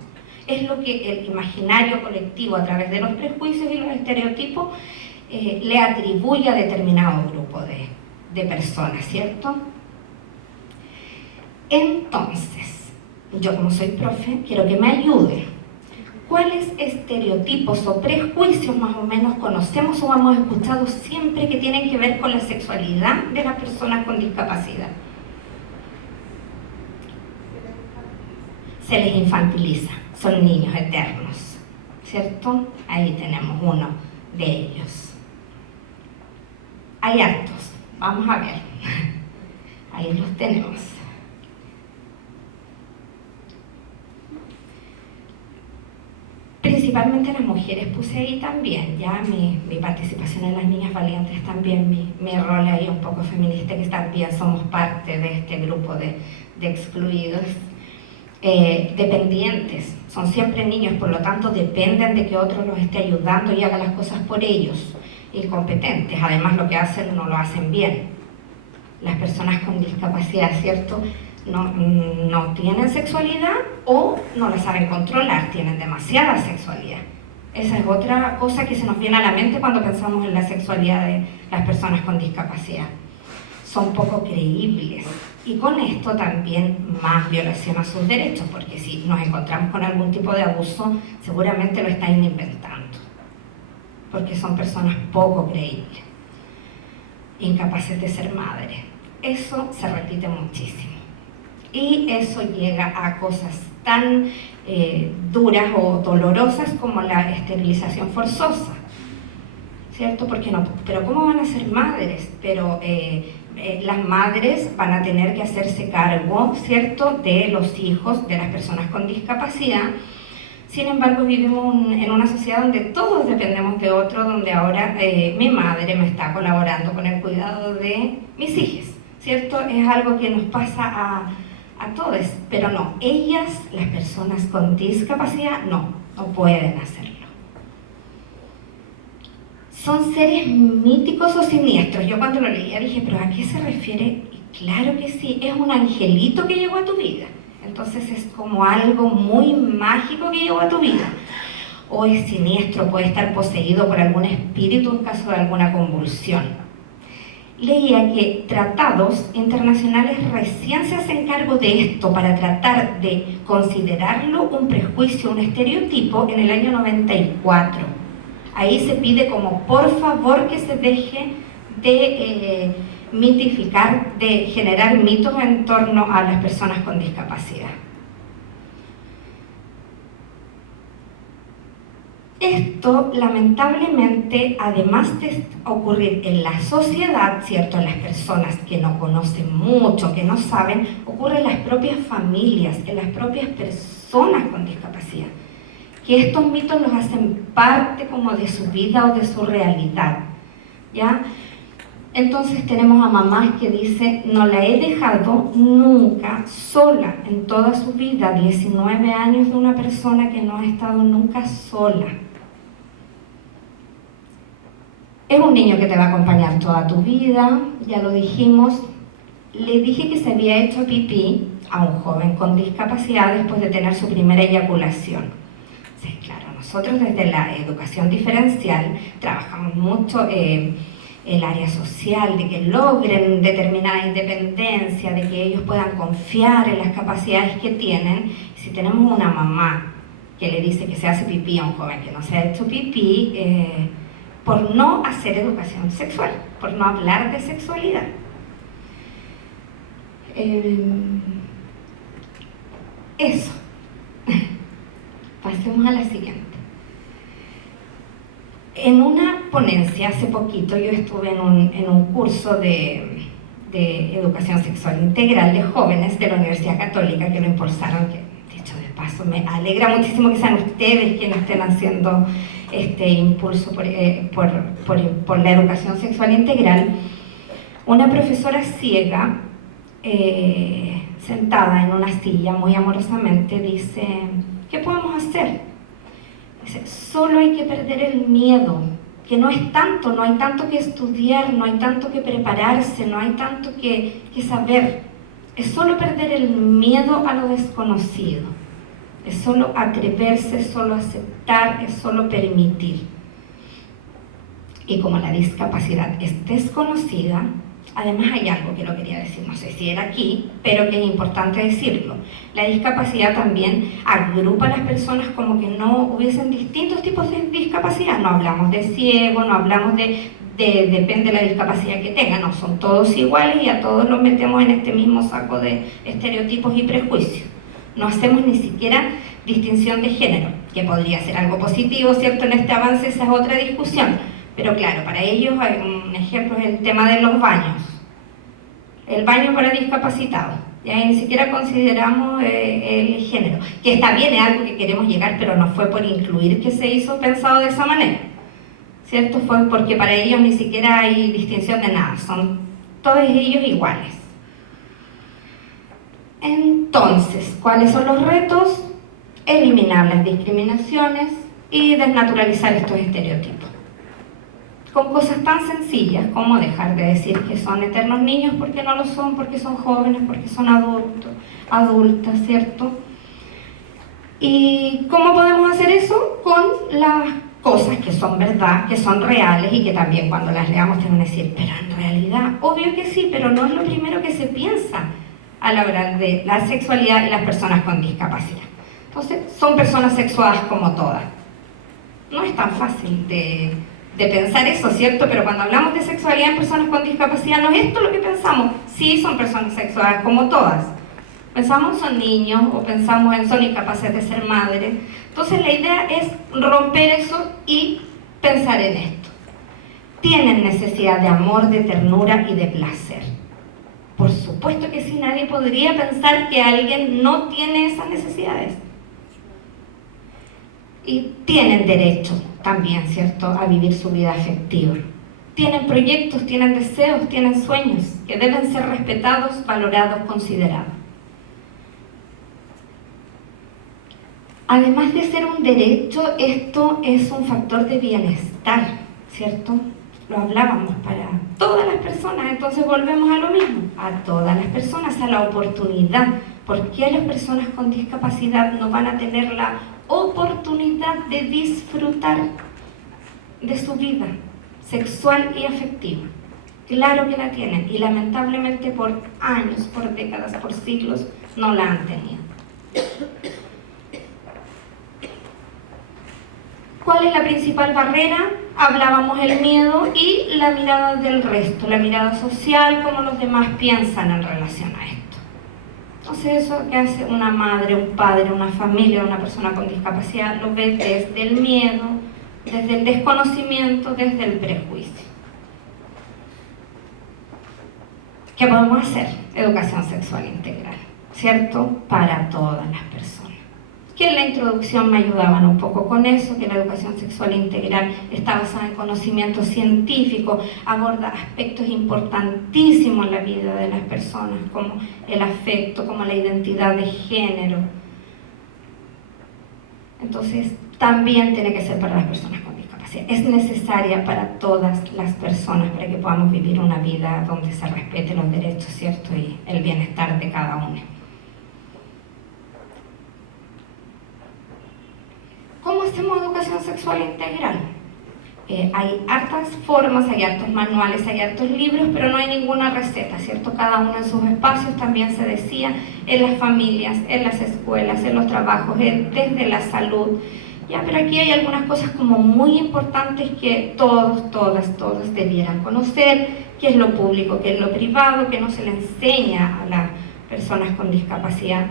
Es lo que el imaginario colectivo a través de los prejuicios y los estereotipos le atribuye a determinado grupo de personas, ¿cierto? Entonces, yo como soy profe, quiero que me ayude. ¿Cuáles estereotipos o prejuicios más o menos conocemos o hemos escuchado siempre que tienen que ver con la sexualidad de las personas con discapacidad? Se les infantiliza, son niños eternos, ¿cierto? Ahí tenemos uno de ellos. Hay hartos, vamos a ver, ahí los tenemos. Principalmente las mujeres puse ahí también, ya mi participación en las niñas valientes también, mi rol ahí un poco feminista, que también somos parte de este grupo de excluidos. Dependientes, son siempre niños, por lo tanto dependen de que otro los esté ayudando y haga las cosas por ellos, incompetentes, además lo que hacen no lo hacen bien. Las personas con discapacidad, ¿cierto?, no tienen sexualidad o no la saben controlar, tienen demasiada sexualidad. Esa es otra cosa que se nos viene a la mente cuando pensamos en la sexualidad de las personas con discapacidad. son poco creíbles. Y con esto también más violación a sus derechos, porque si nos encontramos con algún tipo de abuso, seguramente lo están inventando, porque son personas poco creíbles, incapaces de ser madres. Eso se repite muchísimo. Y eso llega a cosas tan duras o dolorosas como la esterilización forzosa, ¿cierto? Porque no, pero ¿cómo van a ser madres? Pero las madres van a tener que hacerse cargo, ¿cierto?, de los hijos de las personas con discapacidad. Sin embargo, vivimos en una sociedad donde todos dependemos de otro, donde ahora mi madre me está colaborando con el cuidado de mis hijos, ¿cierto? Es algo que nos pasa a todos, pero no, ellas, las personas con discapacidad, no pueden hacerlo. Son seres míticos o siniestros. Yo cuando lo leía dije, ¿pero a qué se refiere? Y claro que sí, es un angelito que llegó a tu vida. Entonces es como algo muy mágico que llegó a tu vida. O es siniestro, puede estar poseído por algún espíritu en caso de alguna convulsión. Leía que tratados internacionales recién se hacen cargo de esto para tratar de considerarlo un prejuicio, un estereotipo en el año 94. Ahí se pide como por favor que se deje de mitificar, de generar mitos en torno a las personas con discapacidad. Esto, lamentablemente, además de ocurrir en la sociedad, ¿cierto?, en las personas que no conocen mucho, que no saben, ocurre en las propias familias, en las propias personas con discapacidad, que estos mitos los hacen parte como de su vida o de su realidad, ¿ya? Entonces tenemos a mamás que dicen, no la he dejado nunca sola en toda su vida, 19 años de una persona que no ha estado nunca sola. Es un niño que te va a acompañar toda tu vida, ya lo dijimos. Le dije que se había hecho pipí a un joven con discapacidad después de tener su primera eyaculación. Sí, claro, nosotros desde la educación diferencial trabajamos mucho el área social, de que logren determinada independencia, de que ellos puedan confiar en las capacidades que tienen. Si tenemos una mamá que le dice que se hace pipí a un joven que no se ha hecho pipí, por no hacer educación sexual, por no hablar de sexualidad. Eso. Pasemos a la siguiente. En una ponencia hace poquito yo estuve en un curso de educación sexual integral de jóvenes de la Universidad Católica que lo impulsaron, que dicho de paso me alegra muchísimo que sean ustedes quienes estén haciendo este impulso por la educación sexual integral. Una profesora ciega sentada en una silla muy amorosamente dice, ¿qué podemos hacer? Dice, solo hay que perder el miedo, que no es tanto, no hay tanto que estudiar, no hay tanto que prepararse, no hay tanto que saber. Es solo perder el miedo a lo desconocido. Es solo atreverse, es solo aceptar, es solo permitir. Y como la discapacidad es desconocida, además hay algo que lo quería decir, no sé si era aquí, pero que es importante decirlo. La discapacidad también agrupa a las personas como que no hubiesen distintos tipos de discapacidad. No hablamos de ciego, no hablamos depende de la discapacidad que tengan, no, son todos iguales y a todos los metemos en este mismo saco de estereotipos y prejuicios. No hacemos ni siquiera distinción de género, que podría ser algo positivo, ¿cierto? En este avance esa es otra discusión. Pero claro, para ellos hay un ejemplo es el tema de los baños. El baño para discapacitados. Ya ni siquiera consideramos el género. Que está bien, es algo que queremos llegar, pero no fue por incluir que se hizo pensado de esa manera. ¿Cierto? Fue porque para ellos ni siquiera hay distinción de nada. Son todos ellos iguales. Entonces, ¿cuáles son los retos? Eliminar las discriminaciones y desnaturalizar estos estereotipos. Con cosas tan sencillas como dejar de decir que son eternos niños porque no lo son, porque son jóvenes, porque son adultos, adultas, ¿cierto? ¿Y cómo podemos hacer eso? Con las cosas que son verdad, que son reales y que también cuando las leamos te van a decir, pero en realidad, obvio que sí, pero no es lo primero que se piensa al hablar de la sexualidad y las personas con discapacidad. Entonces, son personas sexuadas como todas. No es tan fácil de pensar eso, ¿cierto? Pero cuando hablamos de sexualidad en personas con discapacidad, no es esto lo que pensamos. Sí, son personas sexuadas como todas. Pensamos son niños o pensamos en son incapaces de ser madres. Entonces la idea es romper eso y pensar en esto. Tienen necesidad de amor, de ternura y de placer. Por supuesto que sí, nadie podría pensar que alguien no tiene esas necesidades. Y tienen derecho también, ¿cierto?, a vivir su vida afectiva. Tienen proyectos, tienen deseos, tienen sueños que deben ser respetados, valorados, considerados. Además de ser un derecho, esto es un factor de bienestar, ¿cierto? Lo hablábamos para todas las personas, entonces volvemos a lo mismo, a todas las personas, a la oportunidad. ¿Por qué las personas con discapacidad no van a tener la oportunidad de disfrutar de su vida sexual y afectiva? Claro que la tienen y lamentablemente por años, por décadas, por siglos no la han tenido. ¿Cuál es la principal barrera? Hablábamos el miedo y la mirada del resto, la mirada social, cómo los demás piensan en relación a esto. Entonces eso que hace una madre, un padre, una familia, una persona con discapacidad, lo ve desde el miedo, desde el desconocimiento, desde el prejuicio. ¿Qué podemos hacer? Educación sexual integral, ¿cierto? Para todas las personas. Que en la introducción me ayudaban un poco con eso, que la educación sexual integral está basada en conocimiento científico, aborda aspectos importantísimos en la vida de las personas, como el afecto, como la identidad de género. Entonces, también tiene que ser para las personas con discapacidad. Es necesaria para todas las personas, para que podamos vivir una vida donde se respeten los derechos, ¿cierto? Y el bienestar de cada uno. ¿Cómo hacemos educación sexual integral? Hay hartas formas, hay hartos manuales, hay hartos libros, pero no hay ninguna receta, ¿cierto? Cada uno en sus espacios, también se decía, en las familias, en las escuelas, en los trabajos, desde la salud. Ya, pero aquí hay algunas cosas como muy importantes que todos, todas debieran conocer, qué es lo público, qué es lo privado, que no se le enseña a las personas con discapacidad.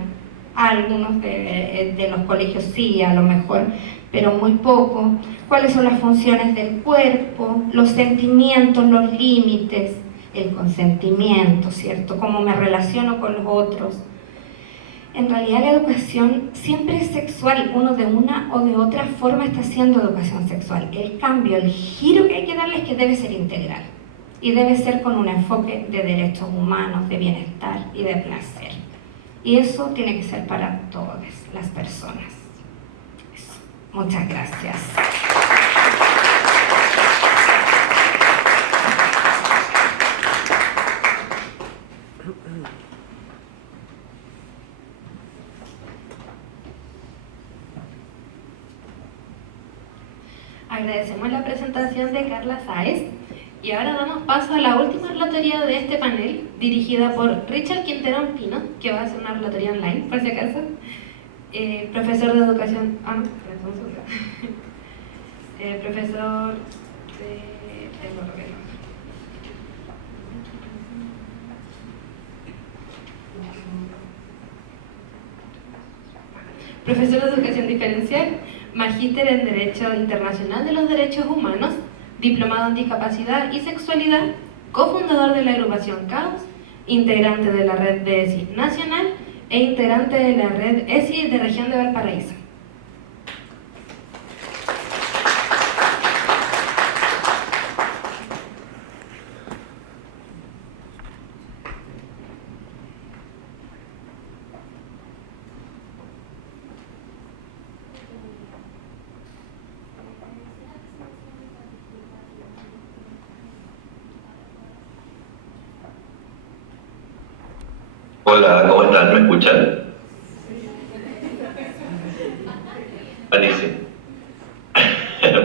A algunos de los colegios sí, a lo mejor, pero muy poco. ¿Cuáles son las funciones del cuerpo? Los sentimientos, los límites, el consentimiento, ¿cierto? Cómo me relaciono con los otros. En realidad la educación siempre es sexual, uno de una o de otra forma está haciendo educación sexual. El cambio, el giro que hay que darle es que debe ser integral y debe ser con un enfoque de derechos humanos, de bienestar y de placer. Y eso tiene que ser para todas las personas. Eso. Muchas gracias. Agradecemos la presentación de Carla Sáez y ahora damos paso a la última relatoría de este panel, dirigida por Richard Quintero Pino, que va a hacer una relatoría online, por si acaso, profesor de educación, profesor profesor de educación diferencial, magíster en Derecho Internacional de los Derechos Humanos, diplomado en Discapacidad y Sexualidad, cofundador de la agrupación CAUS, integrante de la red de ESI nacional e integrante de la red ESI de Región de Valparaíso. Hola, ¿cómo están? ¿Me escuchan? Buenísimo.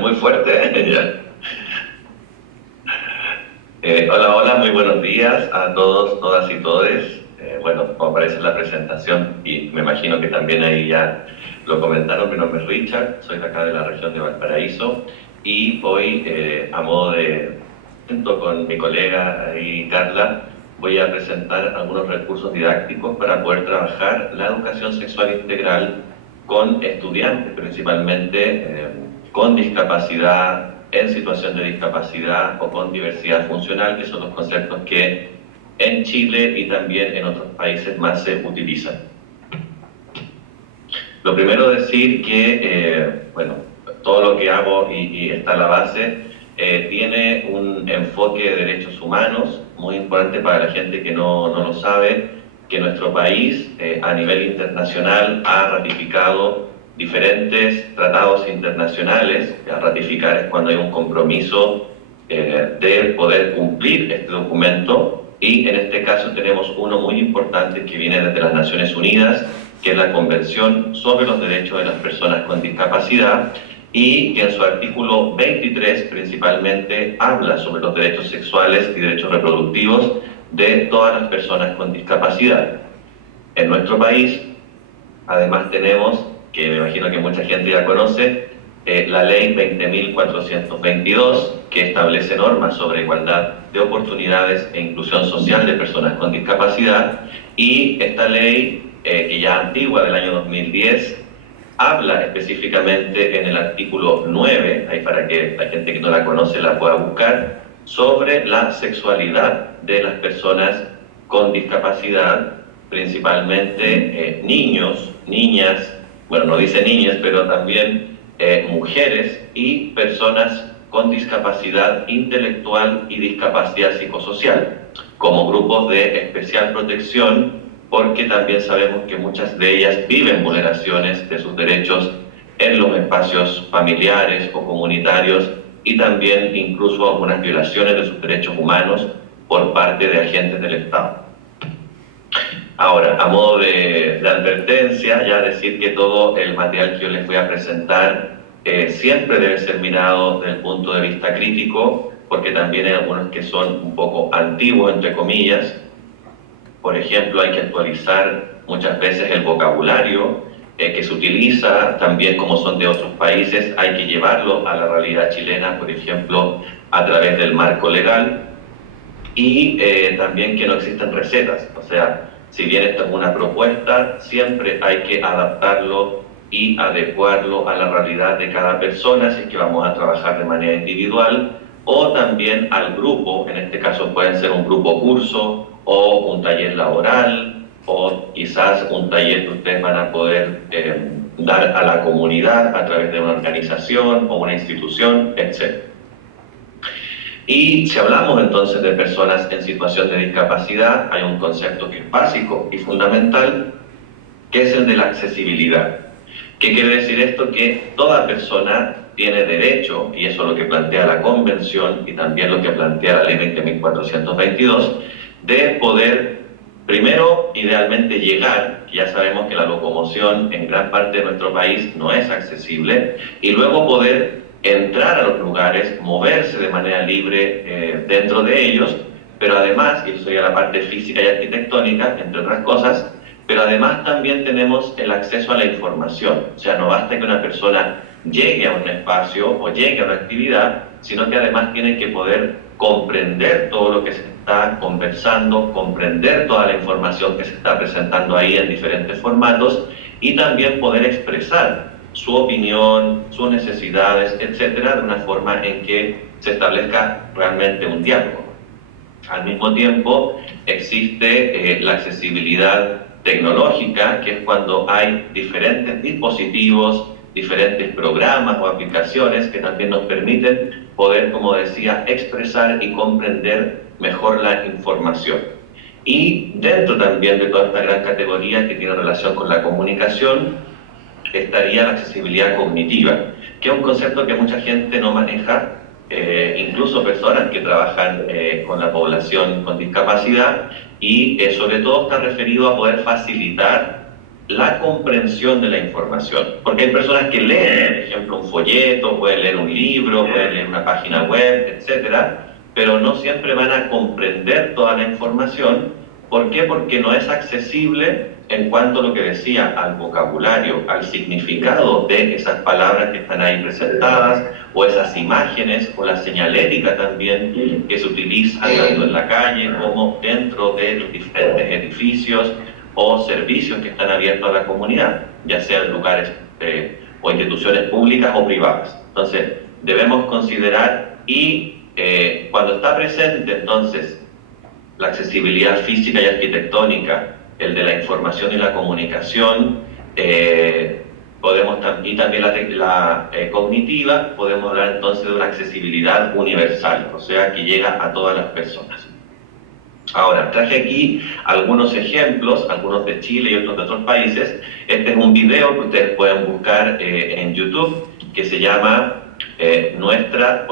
Muy fuerte. Ya. Hola, hola, muy buenos días a todos, todas y todes. Bueno, como aparece en la presentación, y me imagino que también ahí ya lo comentaron, mi nombre es Richard, soy de acá de la región de Valparaíso, y hoy, a modo de, junto con mi colega ahí, Carla, voy a presentar algunos recursos didácticos para poder trabajar la educación sexual integral con estudiantes, principalmente con discapacidad, en situación de discapacidad o con diversidad funcional, que son los conceptos que en Chile y también en otros países más se utilizan. Lo primero decir que, bueno, todo lo que hago y está a la base, tiene un enfoque de derechos humanos, muy importante para la gente que no lo sabe, que nuestro país a nivel internacional ha ratificado diferentes tratados internacionales. Ratificar es cuando hay un compromiso de poder cumplir este documento, y en este caso tenemos uno muy importante que viene desde las Naciones Unidas, que es la Convención sobre los Derechos de las Personas con Discapacidad, y que en su artículo 23 principalmente habla sobre los derechos sexuales y derechos reproductivos de todas las personas con discapacidad. En nuestro país, además tenemos, que me imagino que mucha gente ya conoce, la Ley 20.422, que establece normas sobre igualdad de oportunidades e inclusión social de personas con discapacidad, y esta ley, que ya antigua, del año 2010, habla específicamente en el artículo 9, ahí para que la gente que no la conoce la pueda buscar, sobre la sexualidad de las personas con discapacidad, principalmente niños, niñas, bueno, no dice niñas, pero también mujeres y personas con discapacidad intelectual y discapacidad psicosocial, como grupos de especial protección, porque también sabemos que muchas de ellas viven vulneraciones de sus derechos en los espacios familiares o comunitarios, y también incluso algunas violaciones de sus derechos humanos por parte de agentes del Estado. Ahora, a modo de advertencia, ya decir que todo el material que yo les voy a presentar siempre debe ser mirado desde el punto de vista crítico, porque también hay algunos que son un poco antiguos, entre comillas. Por ejemplo, hay que actualizar muchas veces el vocabulario que se utiliza, también como son de otros países, hay que llevarlo a la realidad chilena, por ejemplo, a través del marco legal, y también que no existen recetas. O sea, si bien esta es una propuesta, siempre hay que adaptarlo y adecuarlo a la realidad de cada persona, si es que vamos a trabajar de manera individual, o también al grupo. En este caso pueden ser un grupo curso, o un taller laboral, o quizás un taller que ustedes van a poder dar a la comunidad a través de una organización o una institución, etc. Y si hablamos entonces de personas en situación de discapacidad, hay un concepto que es básico y fundamental, que es el de la accesibilidad. ¿Qué quiere decir esto? Que toda persona tiene derecho, y eso es lo que plantea la Convención y también lo que plantea la Ley 20.422, de poder, primero, idealmente llegar, que ya sabemos que la locomoción en gran parte de nuestro país no es accesible, y luego poder entrar a los lugares, moverse de manera libre dentro de ellos, pero además, y eso ya la parte física y arquitectónica, entre otras cosas, pero además también tenemos el acceso a la información. O sea, no basta que una persona llegue a un espacio o llegue a una actividad, sino que además tiene que poder comprender todo lo que se está conversando, comprender toda la información que se está presentando ahí en diferentes formatos, y también poder expresar su opinión, sus necesidades, etcétera, de una forma en que se establezca realmente un diálogo. Al mismo tiempo, existe la accesibilidad tecnológica, que es cuando hay diferentes dispositivos, diferentes programas o aplicaciones que también nos permiten poder, como decía, expresar y comprender mejor la información. Y dentro también de toda esta gran categoría que tiene relación con la comunicación, estaría la accesibilidad cognitiva, que es un concepto que mucha gente no maneja, incluso personas que trabajan con la población con discapacidad, y sobre todo está referido a poder facilitar la comprensión de la información. Porque hay personas que leen, por ejemplo, un folleto, pueden leer un libro, pueden leer una página web, etcétera, pero no siempre van a comprender toda la información. ¿Por qué? Porque no es accesible en cuanto a lo que decía, al vocabulario, al significado de esas palabras que están ahí presentadas, o esas imágenes, o la señalética también que se utiliza tanto en la calle como dentro de los diferentes edificios o servicios que están abiertos a la comunidad, ya sean lugares o instituciones públicas o privadas. Entonces, debemos considerar cuando está presente entonces la accesibilidad física y arquitectónica, el de la información y la comunicación, y también la cognitiva, podemos hablar entonces de una accesibilidad universal, o sea, que llega a todas las personas. Ahora, traje aquí algunos ejemplos, algunos de Chile y otros de otros países. Este es un video que ustedes pueden buscar en YouTube, que se llama Nuestra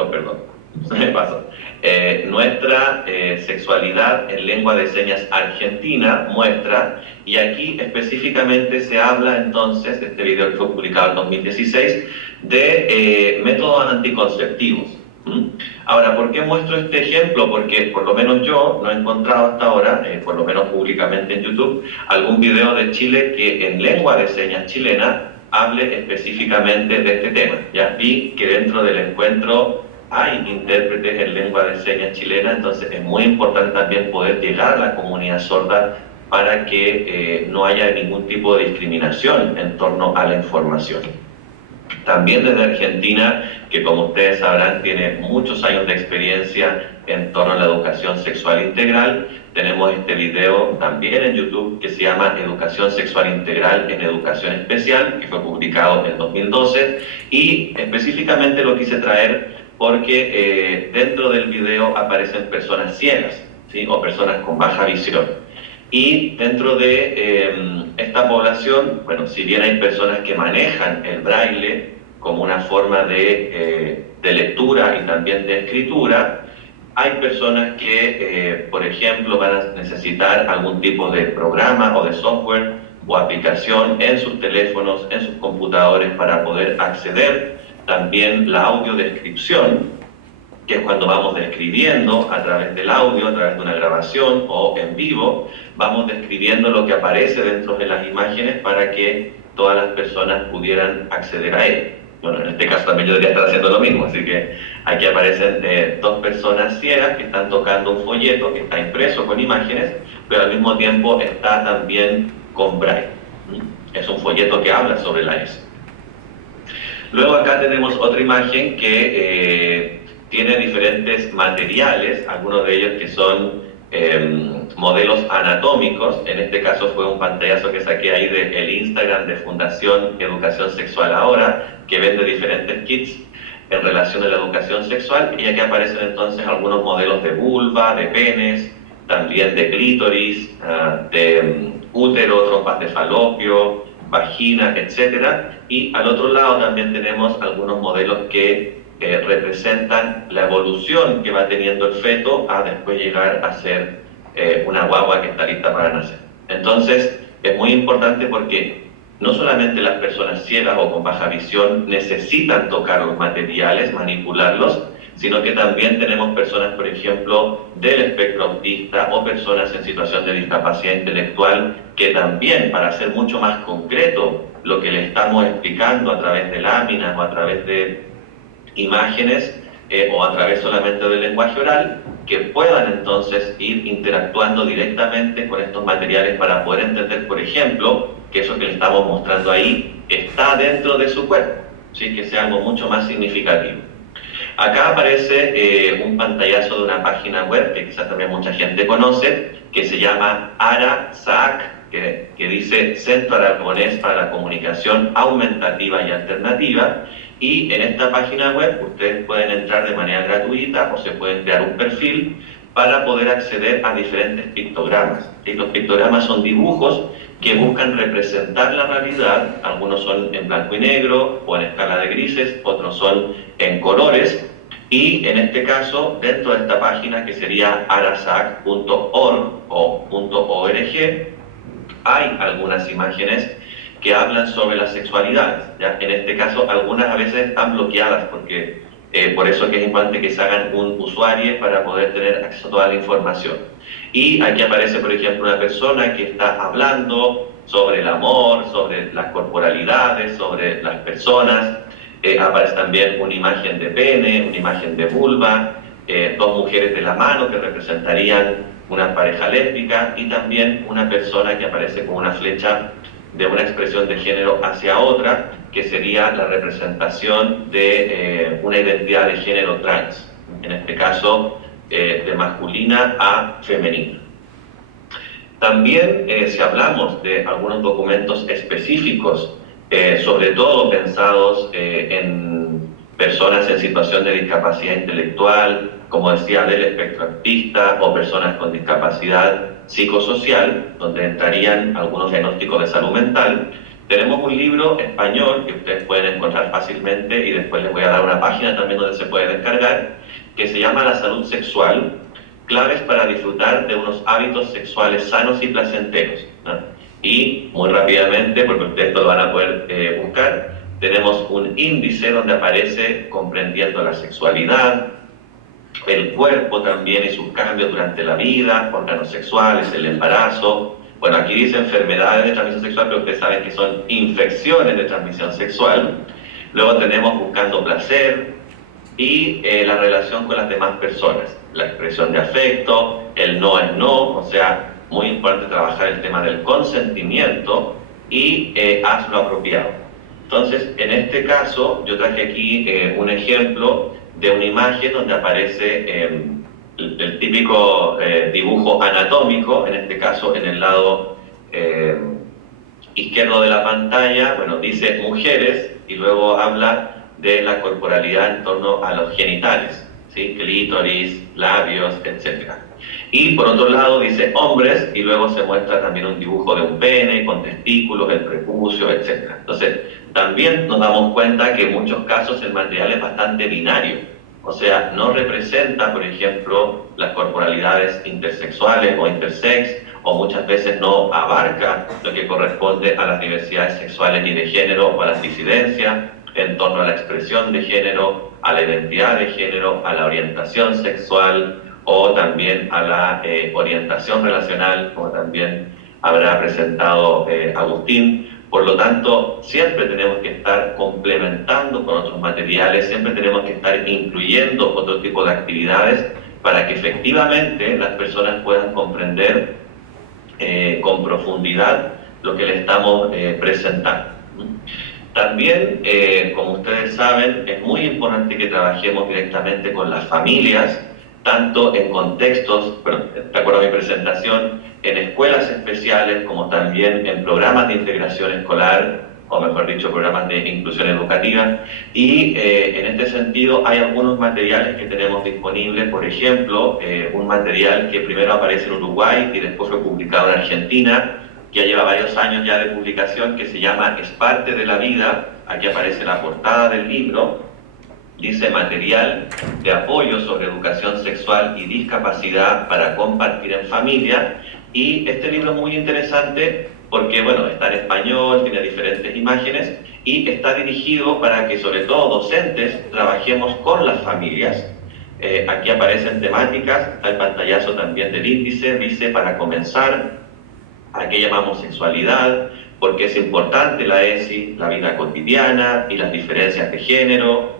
sexualidad en lengua de señas argentina muestra, y aquí específicamente se habla entonces, de este video que fue publicado en 2016, de métodos anticonceptivos. Ahora, ¿por qué muestro este ejemplo? Porque por lo menos yo no he encontrado hasta ahora, por lo menos públicamente en YouTube, algún video de Chile que en lengua de señas chilena hable específicamente de este tema. Ya vi que dentro del encuentro hay intérpretes en lengua de señas chilena, entonces es muy importante también poder llegar a la comunidad sorda para que no haya ningún tipo de discriminación en torno a la información. También desde Argentina, que como ustedes sabrán tiene muchos años de experiencia en torno a la educación sexual integral, tenemos este video también en YouTube que se llama Educación Sexual Integral en Educación Especial, que fue publicado en 2012, y específicamente lo quise traer porque dentro del video aparecen personas ciegas, ¿sí? O personas con baja visión. Y dentro de esta población, bueno, si bien hay personas que manejan el braille como una forma de lectura y también de escritura, hay personas que, por ejemplo, van a necesitar algún tipo de programa o de software o aplicación en sus teléfonos, en sus computadores para poder acceder. También la audiodescripción, que es cuando vamos describiendo a través del audio, a través de una grabación o en vivo, vamos describiendo lo que aparece dentro de las imágenes para que todas las personas pudieran acceder a él. Bueno, en este caso también yo debería estar haciendo lo mismo, así que aquí aparecen dos personas ciegas que están tocando un folleto que está impreso con imágenes, pero al mismo tiempo está también con braille. Es un folleto que habla sobre la S. Luego acá tenemos otra imagen que tiene diferentes materiales, algunos de ellos que son modelos anatómicos. En este caso fue un pantallazo que saqué ahí del Instagram de Fundación Educación Sexual Ahora, que vende diferentes kits en relación a la educación sexual, y aquí aparecen entonces algunos modelos de vulva, de penes, también de clítoris, de útero, trompas de falopio, vagina, etc. Y al otro lado también tenemos algunos modelos que representan la evolución que va teniendo el feto a después llegar a ser una guagua que está lista para nacer. Entonces es muy importante porque no solamente las personas ciegas o con baja visión necesitan tocar los materiales, manipularlos, sino que también tenemos personas, por ejemplo, del espectro autista o personas en situación de discapacidad intelectual que también, para hacer mucho más concreto lo que le estamos explicando a través de láminas o a través de imágenes o a través solamente del lenguaje oral, que puedan entonces ir interactuando directamente con estos materiales para poder entender, por ejemplo, que eso que le estamos mostrando ahí está dentro de su cuerpo, ¿sí? Que sea algo mucho más significativo. Acá aparece un pantallazo de una página web que quizás también mucha gente conoce, que se llama ARA-SAAC, que dice Centro Aragonés para la Comunicación Aumentativa y Alternativa, y en esta página web ustedes pueden entrar de manera gratuita o se pueden crear un perfil para poder acceder a diferentes pictogramas. ¿Sí? Los pictogramas son dibujos que buscan representar la realidad, algunos son en blanco y negro o en escala de grises, otros son en colores, y en este caso, dentro de esta página que sería arasac.org o .org, hay algunas imágenes que hablan sobre las sexualidades, ¿ya? En este caso, algunas a veces están bloqueadas, porque por eso que es importante que se hagan un usuario para poder tener acceso a toda la información. Y aquí aparece, por ejemplo, una persona que está hablando sobre el amor, sobre las corporalidades, sobre las personas. Aparece también una imagen de pene, una imagen de vulva, dos mujeres de la mano que representarían una pareja lésbica, y también una persona que aparece con una flecha de una expresión de género hacia otra, que sería la representación de una identidad de género trans, en este caso de masculina a femenina. También si hablamos de algunos documentos específicos, sobre todo pensados en personas en situación de discapacidad intelectual, como decía, del espectro autista, o personas con discapacidad psicosocial, donde entrarían algunos diagnósticos de salud mental. Tenemos un libro español que ustedes pueden encontrar fácilmente, y después les voy a dar una página también donde se puede descargar, que se llama La salud sexual, claves para disfrutar de unos hábitos sexuales sanos y placenteros, ¿no? Y muy rápidamente, porque ustedes lo van a poder buscar, tenemos un índice donde aparece comprendiendo la sexualidad, el cuerpo también y sus cambios durante la vida, órganos sexuales, el embarazo. Bueno, aquí dice enfermedades de transmisión sexual, pero ustedes saben que son infecciones de transmisión sexual. Luego tenemos buscando placer y la relación con las demás personas, la expresión de afecto, el no es no, o sea, muy importante trabajar el tema del consentimiento, y haz lo apropiado. Entonces, en este caso, yo traje aquí un ejemplo de una imagen donde aparece el típico dibujo anatómico, en este caso en el lado izquierdo de la pantalla, bueno, dice mujeres, y luego habla de la corporalidad en torno a los genitales, ¿sí? Clítoris, labios, etc. Y por otro lado dice hombres, y luego se muestra también un dibujo de un pene con testículos, el prepucio, etc. Entonces, también nos damos cuenta que en muchos casos el material es bastante binario, o sea, no representa, por ejemplo, las corporalidades intersexuales o intersex, o muchas veces no abarca lo que corresponde a las diversidades sexuales y de género, o a las disidencias en torno a la expresión de género, a la identidad de género, a la orientación sexual, o también a la orientación relacional, como también habrá presentado Agustín. Por lo tanto, siempre tenemos que estar complementando con otros materiales, siempre tenemos que estar incluyendo otro tipo de actividades para que efectivamente las personas puedan comprender con profundidad lo que le estamos presentando. También, como ustedes saben, es muy importante que trabajemos directamente con las familias, tanto en contextos, bueno, de acuerdo a mi presentación, en escuelas especiales, como también en programas de integración escolar, o mejor dicho, programas de inclusión educativa. Y en este sentido hay algunos materiales que tenemos disponibles, por ejemplo, un material que primero aparece en Uruguay y después fue publicado en Argentina, que ya lleva varios años ya de publicación, que se llama Es parte de la vida. Aquí aparece la portada del libro. Dice material de apoyo sobre educación sexual y discapacidad para compartir en familia. Y este libro es muy interesante porque, bueno, está en español, tiene diferentes imágenes y está dirigido para que, sobre todo docentes, trabajemos con las familias. Aquí aparecen temáticas, está el pantallazo también del índice, dice para comenzar, a qué llamamos sexualidad, por qué es importante la ESI, la vida cotidiana y las diferencias de género.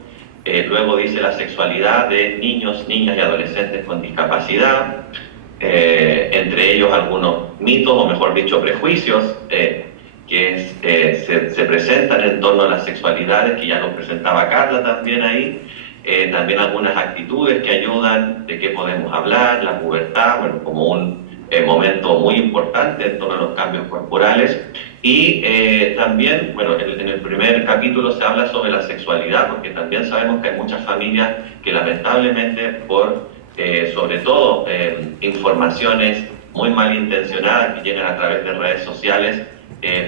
Luego dice la sexualidad de niños, niñas y adolescentes con discapacidad, entre ellos algunos mitos, o mejor dicho, prejuicios, que se presentan en torno a las sexualidades, que ya lo presentaba Carla también ahí, también algunas actitudes que ayudan, de qué podemos hablar, la pubertad, bueno, como un momento muy importante en torno a los cambios corporales. Y también, bueno, en el primer capítulo se habla sobre la sexualidad, porque también sabemos que hay muchas familias que lamentablemente por, sobre todo, informaciones muy malintencionadas que llegan a través de redes sociales,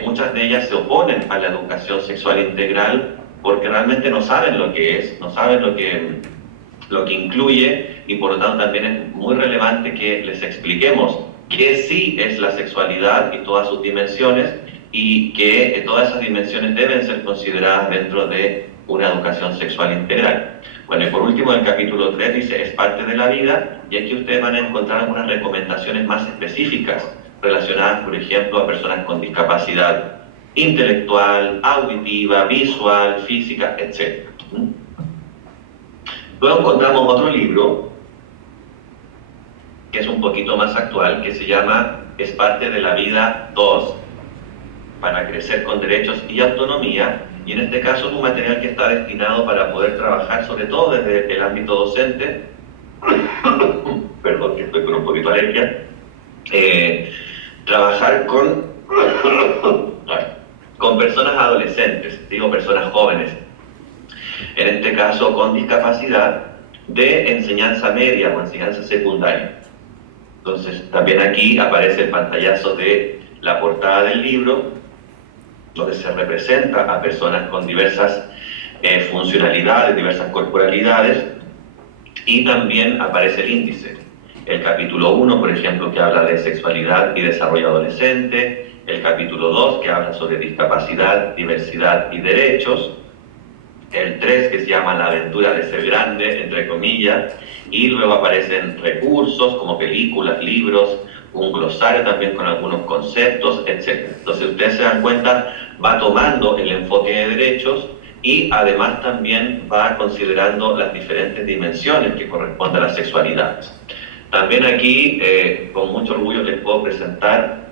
muchas de ellas se oponen a la educación sexual integral porque realmente no saben lo que es, no saben lo que incluye, y por lo tanto también es muy relevante que les expliquemos qué sí es la sexualidad y todas sus dimensiones, y que todas esas dimensiones deben ser consideradas dentro de una educación sexual integral. Bueno, y por último, el capítulo 3 dice, es parte de la vida, y aquí ustedes van a encontrar algunas recomendaciones más específicas relacionadas, por ejemplo, a personas con discapacidad intelectual, auditiva, visual, física, etc. Luego encontramos otro libro, que es un poquito más actual, que se llama Es parte de la vida 2, para crecer con derechos y autonomía, y en este caso es un material que está destinado para poder trabajar sobre todo desde el ámbito docente, perdón que estoy con un poquito de alergia, trabajar con personas adolescentes, digo personas jóvenes, en este caso con discapacidad de enseñanza media o enseñanza secundaria. Entonces también aquí aparece el pantallazo de la portada del libro, donde se representa a personas con diversas funcionalidades, diversas corporalidades, y también aparece el índice. El capítulo 1, por ejemplo, que habla de sexualidad y desarrollo adolescente, el capítulo 2, que habla sobre discapacidad, diversidad y derechos, el 3, que se llama La aventura de ser grande, entre comillas, y luego aparecen recursos como películas, libros, un glosario también con algunos conceptos, etc. Entonces ustedes se dan cuenta, va tomando el enfoque de derechos y además también va considerando las diferentes dimensiones que corresponden a las sexualidades. También aquí, con mucho orgullo les puedo presentar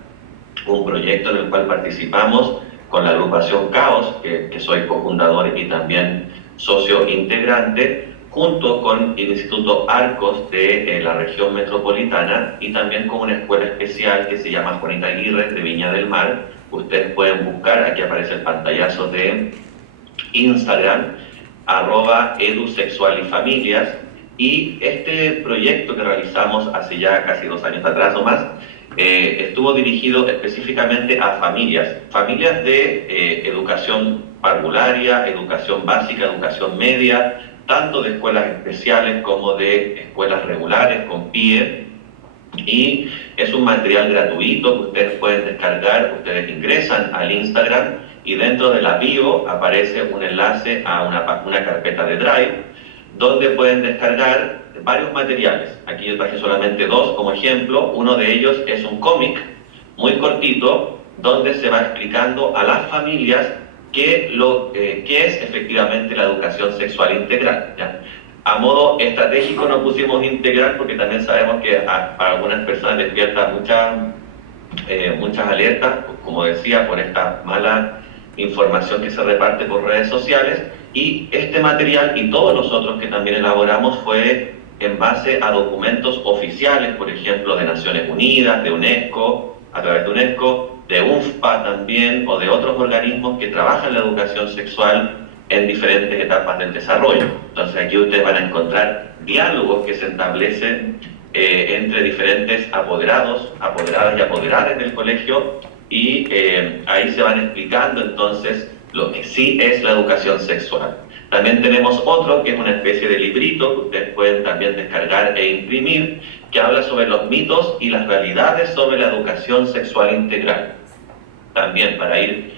un proyecto en el cual participamos con la agrupación Caos, que soy cofundador y también socio integrante, junto con el Instituto Arcos de la región metropolitana y también con una escuela especial que se llama Juanita Aguirre de Viña del Mar. Ustedes pueden buscar, aquí aparece el pantallazo de Instagram, @edusexualyfamilias, y este proyecto que realizamos hace ya casi 2 años atrás o más, estuvo dirigido específicamente a familias de educación parvularia, educación básica, educación media, tanto de escuelas especiales como de escuelas regulares con PIE, y es un material gratuito que ustedes pueden descargar. Ustedes ingresan al Instagram y dentro de la bio aparece un enlace a una carpeta de Drive donde pueden descargar varios materiales. Aquí yo traje solamente 2 como ejemplo. Uno de ellos es un cómic muy cortito donde se va explicando a las familias qué es efectivamente la educación sexual integral, ¿ya? A modo estratégico no pusimos integral porque también sabemos que para algunas personas despierta muchas alertas, como decía, por esta mala información que se reparte por redes sociales, y este material y todos los otros que también elaboramos fue en base a documentos oficiales, por ejemplo, de Naciones Unidas, de UNESCO, a través de UNESCO, de UNFPA también, o de otros organismos que trabajan la educación sexual en diferentes etapas del desarrollo. Entonces aquí ustedes van a encontrar diálogos que se establecen entre diferentes apoderados, apoderadas y apoderadas del colegio, y ahí se van explicando entonces lo que sí es la educación sexual. También tenemos otro que es una especie de librito que ustedes pueden también descargar e imprimir, que habla sobre los mitos y las realidades sobre la educación sexual integral. También para ir,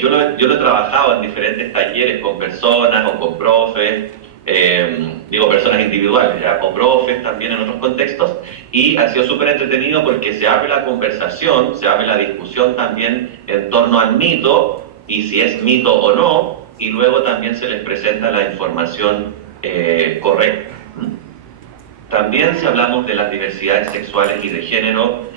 yo lo he trabajado en diferentes talleres con personas o con profes, personas individuales, ¿ya? O profes también en otros contextos, y ha sido súper entretenido porque se abre la conversación, se abre la discusión también en torno al mito y si es mito o no, y luego también se les presenta la información correcta. También si hablamos de las diversidades sexuales y de género,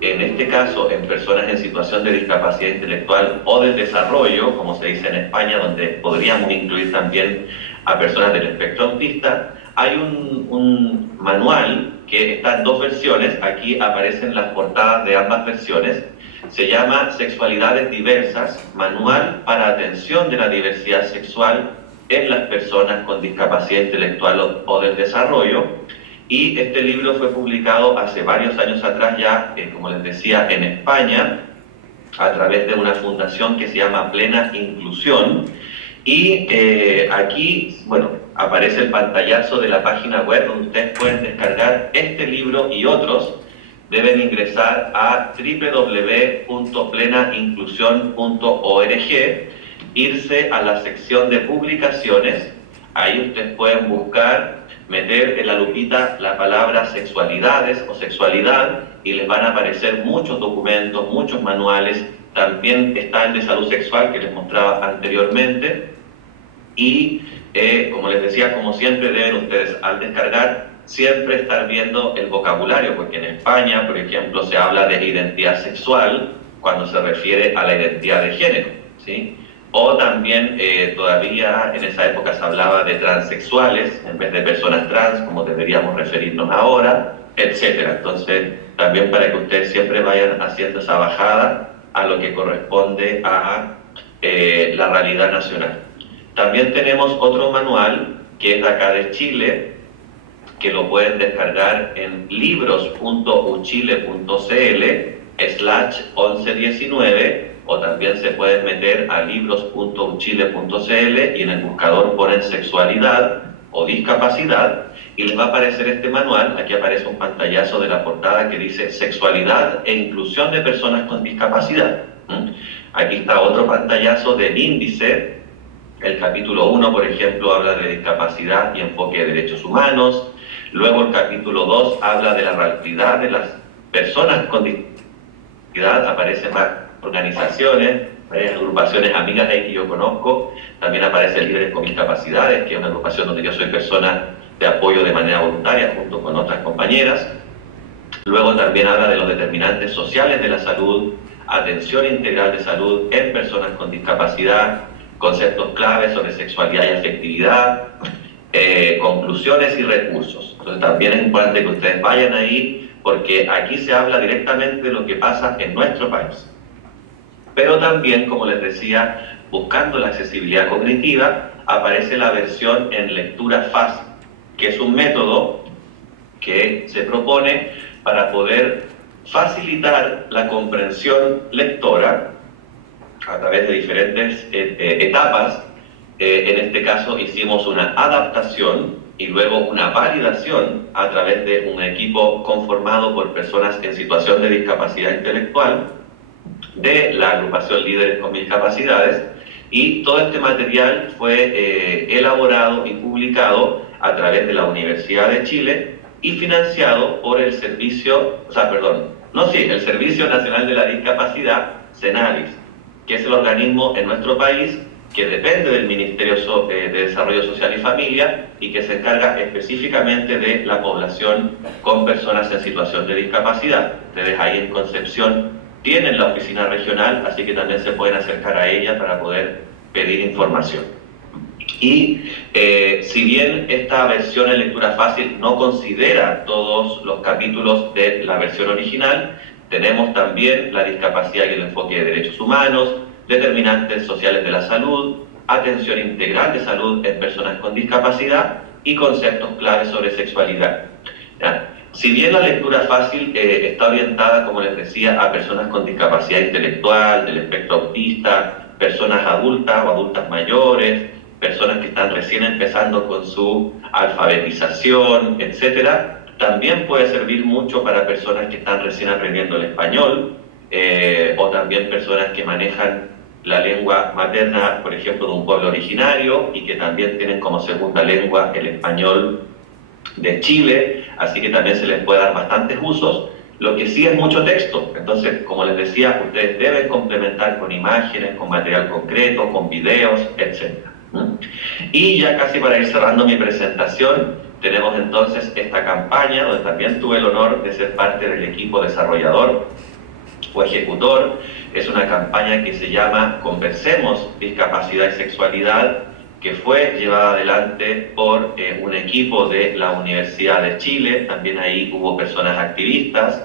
en este caso en personas en situación de discapacidad intelectual o del desarrollo, como se dice en España, donde podríamos incluir también a personas del espectro autista, hay un manual que está en 2 versiones. Aquí aparecen las portadas de ambas versiones. Se llama Sexualidades Diversas, Manual para Atención de la Diversidad Sexual en las Personas con Discapacidad Intelectual o del Desarrollo. Y este libro fue publicado hace varios años atrás ya, como les decía, en España, a través de una fundación que se llama Plena Inclusión. Y aquí, bueno, aparece el pantallazo de la página web donde ustedes pueden descargar este libro y otros deben ingresar a www.plenainclusión.org, irse a la sección de publicaciones. Ahí ustedes pueden buscar, meter en la lupita la palabra sexualidades o sexualidad y les van a aparecer muchos documentos, muchos manuales. También está el de salud sexual que les mostraba anteriormente. Y como les decía, como siempre deben ustedes al descargar siempre estar viendo el vocabulario, porque en España, por ejemplo, se habla de identidad sexual cuando se refiere a la identidad de género, ¿sí? O también todavía en esa época se hablaba de transexuales en vez de personas trans, como deberíamos referirnos ahora, etc. Entonces, también para que ustedes siempre vayan haciendo esa bajada a lo que corresponde a la realidad nacional. También tenemos otro manual que es de acá de Chile, que lo pueden descargar en libros.uchile.cl/1119, o también se pueden meter a libros.uchile.cl y en el buscador ponen sexualidad o discapacidad y les va a aparecer este manual. Aquí aparece un pantallazo de la portada que dice sexualidad e inclusión de personas con discapacidad. Aquí está otro pantallazo del índice. El capítulo 1, por ejemplo, habla de discapacidad y enfoque de derechos humanos. Luego el capítulo 2 habla de la realidad de las personas con discapacidad. Aparecen más organizaciones, varias agrupaciones amigas ahí que yo conozco. También aparece Líderes con Discapacidades, que es una agrupación donde yo soy persona de apoyo de manera voluntaria junto con otras compañeras. Luego también habla de los determinantes sociales de la salud, atención integral de salud en personas con discapacidad, conceptos claves sobre sexualidad y afectividad, conclusiones y recursos. Entonces también es importante que ustedes vayan ahí porque aquí se habla directamente de lo que pasa en nuestro país. Pero también, como les decía, buscando la accesibilidad cognitiva, aparece la versión en lectura fácil, que es un método que se propone para poder facilitar la comprensión lectora a través de diferentes etapas. En este caso hicimos una adaptación y luego una validación a través de un equipo conformado por personas en situación de discapacidad intelectual de la agrupación Líderes con Discapacidades, y todo este material fue elaborado y publicado a través de la Universidad de Chile y financiado por el Servicio Nacional de la Discapacidad, CENADIS, que es el organismo en nuestro país que depende del Ministerio de Desarrollo Social y Familia y que se encarga específicamente de la población con personas en situación de discapacidad. Ustedes ahí en Concepción tienen la oficina regional, así que también se pueden acercar a ella para poder pedir información. Y si bien esta versión en lectura fácil no considera todos los capítulos de la versión original, tenemos también la discapacidad y el enfoque de derechos humanos, determinantes sociales de la salud, atención integral de salud en personas con discapacidad y conceptos claves sobre sexualidad. ¿Ya? Si bien la lectura fácil está orientada, como les decía, a personas con discapacidad intelectual, del espectro autista, personas adultas o adultas mayores, personas que están recién empezando con su alfabetización, etc., también puede servir mucho para personas que están recién aprendiendo el español, o también personas que manejan la lengua materna, por ejemplo, de un pueblo originario y que también tienen como segunda lengua el español de Chile, así que también se les puede dar bastantes usos. Lo que sí es mucho texto, entonces, como les decía, ustedes deben complementar con imágenes, con material concreto, con videos, etc. Y ya casi para ir cerrando mi presentación, tenemos entonces esta campaña donde también tuve el honor de ser parte del equipo desarrollador o ejecutor. Es una campaña que se llama Conversemos Discapacidad y Sexualidad, que fue llevada adelante por un equipo de la Universidad de Chile. También ahí hubo personas activistas,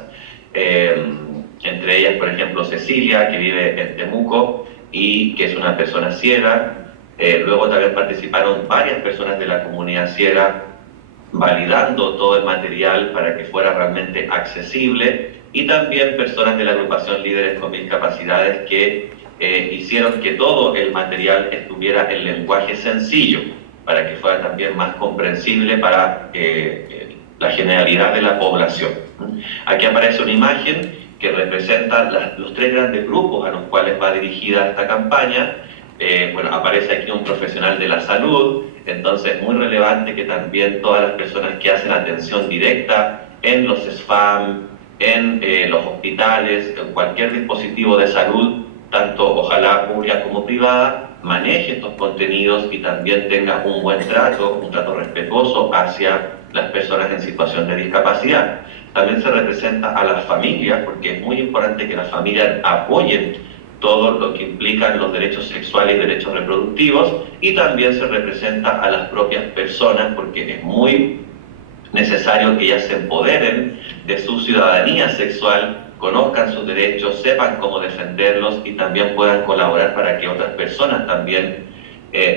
entre ellas, por ejemplo, Cecilia, que vive en Temuco y que es una persona ciega. Luego también participaron varias personas de la comunidad ciega validando todo el material para que fuera realmente accesible, y también personas de la agrupación Líderes con Discapacidades que hicieron que todo el material estuviera en lenguaje sencillo para que fuera también más comprensible para la generalidad de la población. Aquí aparece una imagen que representa los tres grandes grupos a los cuales va dirigida esta campaña. Bueno, aparece aquí un profesional de la salud, entonces es muy relevante que también todas las personas que hacen atención directa en los SFAM, en los hospitales, en cualquier dispositivo de salud, tanto ojalá pública como privada, maneje estos contenidos y también tenga un buen trato, un trato respetuoso hacia las personas en situación de discapacidad. También se representa a las familias, porque es muy importante que las familias apoyen todo lo que implican los derechos sexuales y derechos reproductivos, y también se representa a las propias personas, porque es muy necesario que ellas se empoderen de su ciudadanía sexual, conozcan sus derechos, sepan cómo defenderlos y también puedan colaborar para que otras personas también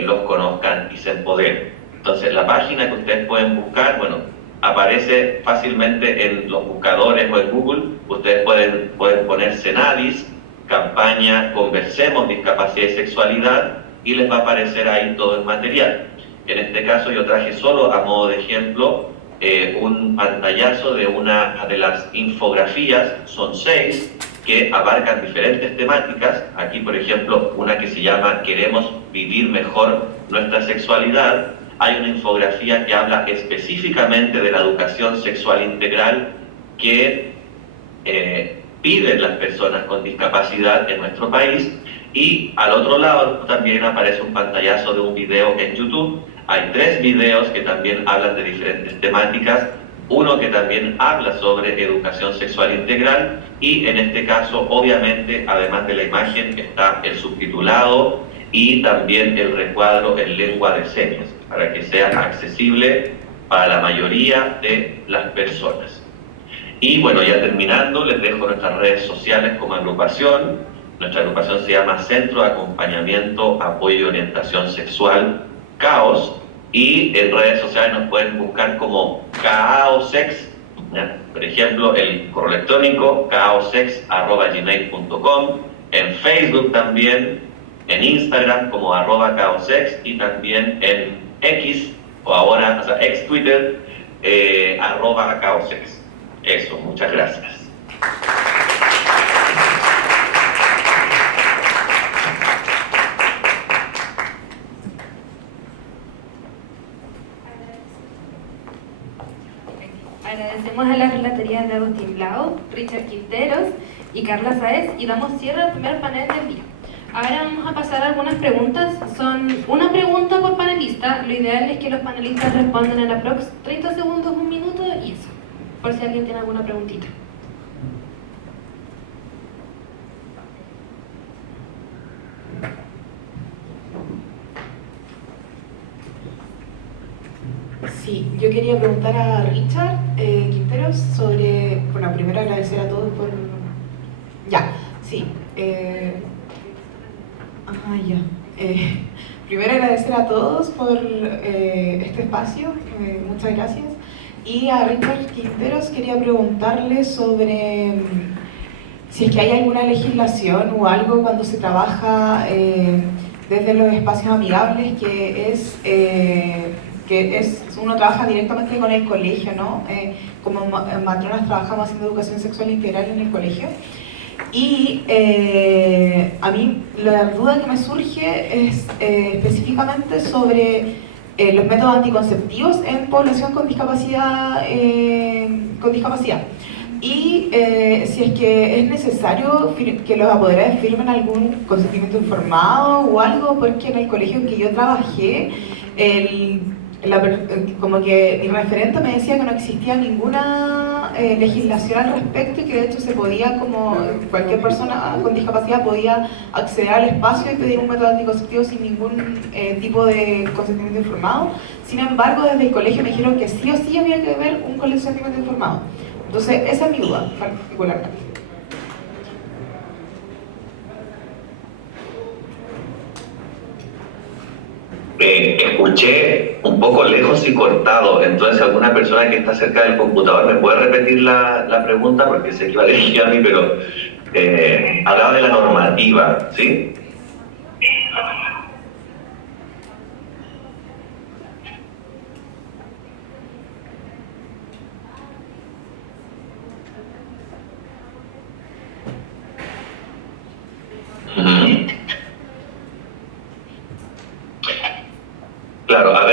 los conozcan y se empoderen. Entonces, la página que ustedes pueden buscar, bueno, aparece fácilmente en los buscadores o en Google. Ustedes pueden poner Senadis, campaña Conversemos Discapacidad y Sexualidad, y les va a aparecer ahí todo el material. En este caso yo traje solo a modo de ejemplo un pantallazo de una de las infografías, son 6, que abarcan diferentes temáticas. Aquí, por ejemplo, una que se llama Queremos vivir mejor nuestra sexualidad. Hay una infografía que habla específicamente de la educación sexual integral que piden las personas con discapacidad en nuestro país. Y al otro lado también aparece un pantallazo de un video en YouTube. Hay 3 videos que también hablan de diferentes temáticas, uno que también habla sobre educación sexual integral, y en este caso, obviamente, además de la imagen, está el subtitulado y también el recuadro en lengua de señas, para que sea accesible para la mayoría de las personas. Y bueno, ya terminando, les dejo nuestras redes sociales como agrupación. Nuestra agrupación se llama Centro de Acompañamiento, Apoyo y Orientación Sexual, CAOS, y en redes sociales nos pueden buscar como CAOSex, ¿ya? Por ejemplo, el correo electrónico caosex@gmail.com, en Facebook también, en Instagram como @caosex, y también en X, o ahora, o sea, ex Twitter, @caosex. Eso, muchas gracias. Agradecemos a las relatorías de Agustín Blau, Richard Quinteros y Carla Sáez, y damos cierre al primer panel del día. Ahora vamos a pasar a algunas preguntas. Son una pregunta por panelista. Lo ideal es que los panelistas respondan en aprox 30 segundos, 1 minuto, y eso, por si alguien tiene alguna preguntita. Sí, yo quería preguntar a Richard Quinteros sobre, bueno, primero agradecer a todos por... Ya, sí. Primero agradecer a todos por este espacio, muchas gracias. Y a Richard Quinteros quería preguntarle sobre si es que hay alguna legislación o algo cuando se trabaja desde los espacios amigables, que uno trabaja directamente con el colegio, ¿no? Como matronas trabajamos haciendo educación sexual integral en el colegio. Y a mí la duda que me surge es específicamente sobre los métodos anticonceptivos en población con discapacidad. Y si es que es necesario que los apoderados firmen algún consentimiento informado o algo, porque en el colegio en que yo trabajé, como que mi referente me decía que no existía ninguna legislación al respecto, y que de hecho se podía, como cualquier persona con discapacidad podía acceder al espacio y pedir un método anticonceptivo sin ningún tipo de consentimiento informado. Sin embargo, desde el colegio me dijeron que sí o sí había que haber un consentimiento informado. Entonces, esa es mi duda particularmente. Escuché un poco lejos y cortado, entonces alguna persona que está cerca del computador me puede repetir la pregunta, porque sé que iba a elegir a mí, pero hablaba de la normativa, ¿sí?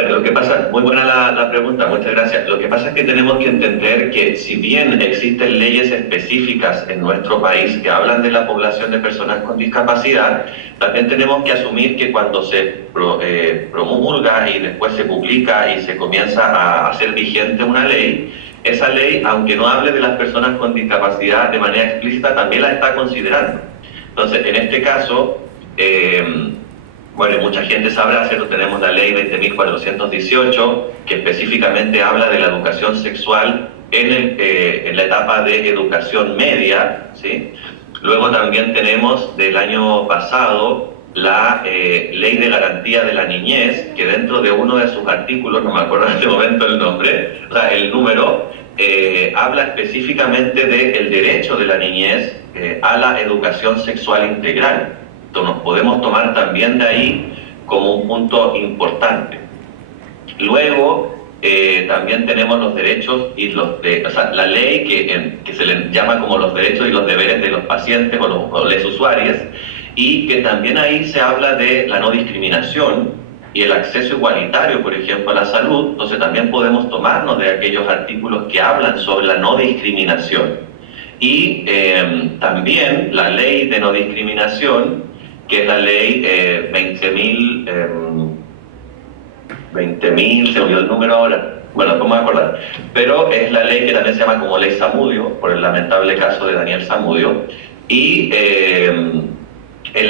lo que pasa, muy buena la pregunta, muchas gracias. Lo que pasa es que tenemos que entender que si bien existen leyes específicas en nuestro país que hablan de la población de personas con discapacidad, también tenemos que asumir que cuando se promulga y después se publica y se comienza a hacer vigente una ley, esa ley, aunque no hable de las personas con discapacidad de manera explícita, también la está considerando. Entonces, en este caso, bueno, mucha gente sabrá, ¿cierto? Tenemos la ley 20.418, que específicamente habla de la educación sexual en la etapa de educación media, ¿sí? Luego también tenemos del año pasado la Ley de Garantía de la Niñez, que dentro de uno de sus artículos, no me acuerdo en este momento el nombre, o sea, el número, habla específicamente del derecho de la niñez a la educación sexual integral. Entonces nos podemos tomar también de ahí como un punto importante. Luego, también tenemos los derechos y o sea, la ley que se le llama como los derechos y los deberes de los pacientes o los usuarios, y que también ahí se habla de la no discriminación y el acceso igualitario, por ejemplo, a la salud. Entonces también podemos tomarnos de aquellos artículos que hablan sobre la no discriminación. Y también la ley de no discriminación, que es la ley 20.000, se me olvidó el número ahora, bueno, no me voy a acordar, pero es la ley que también se llama como ley Zamudio, por el lamentable caso de Daniel Zamudio, y en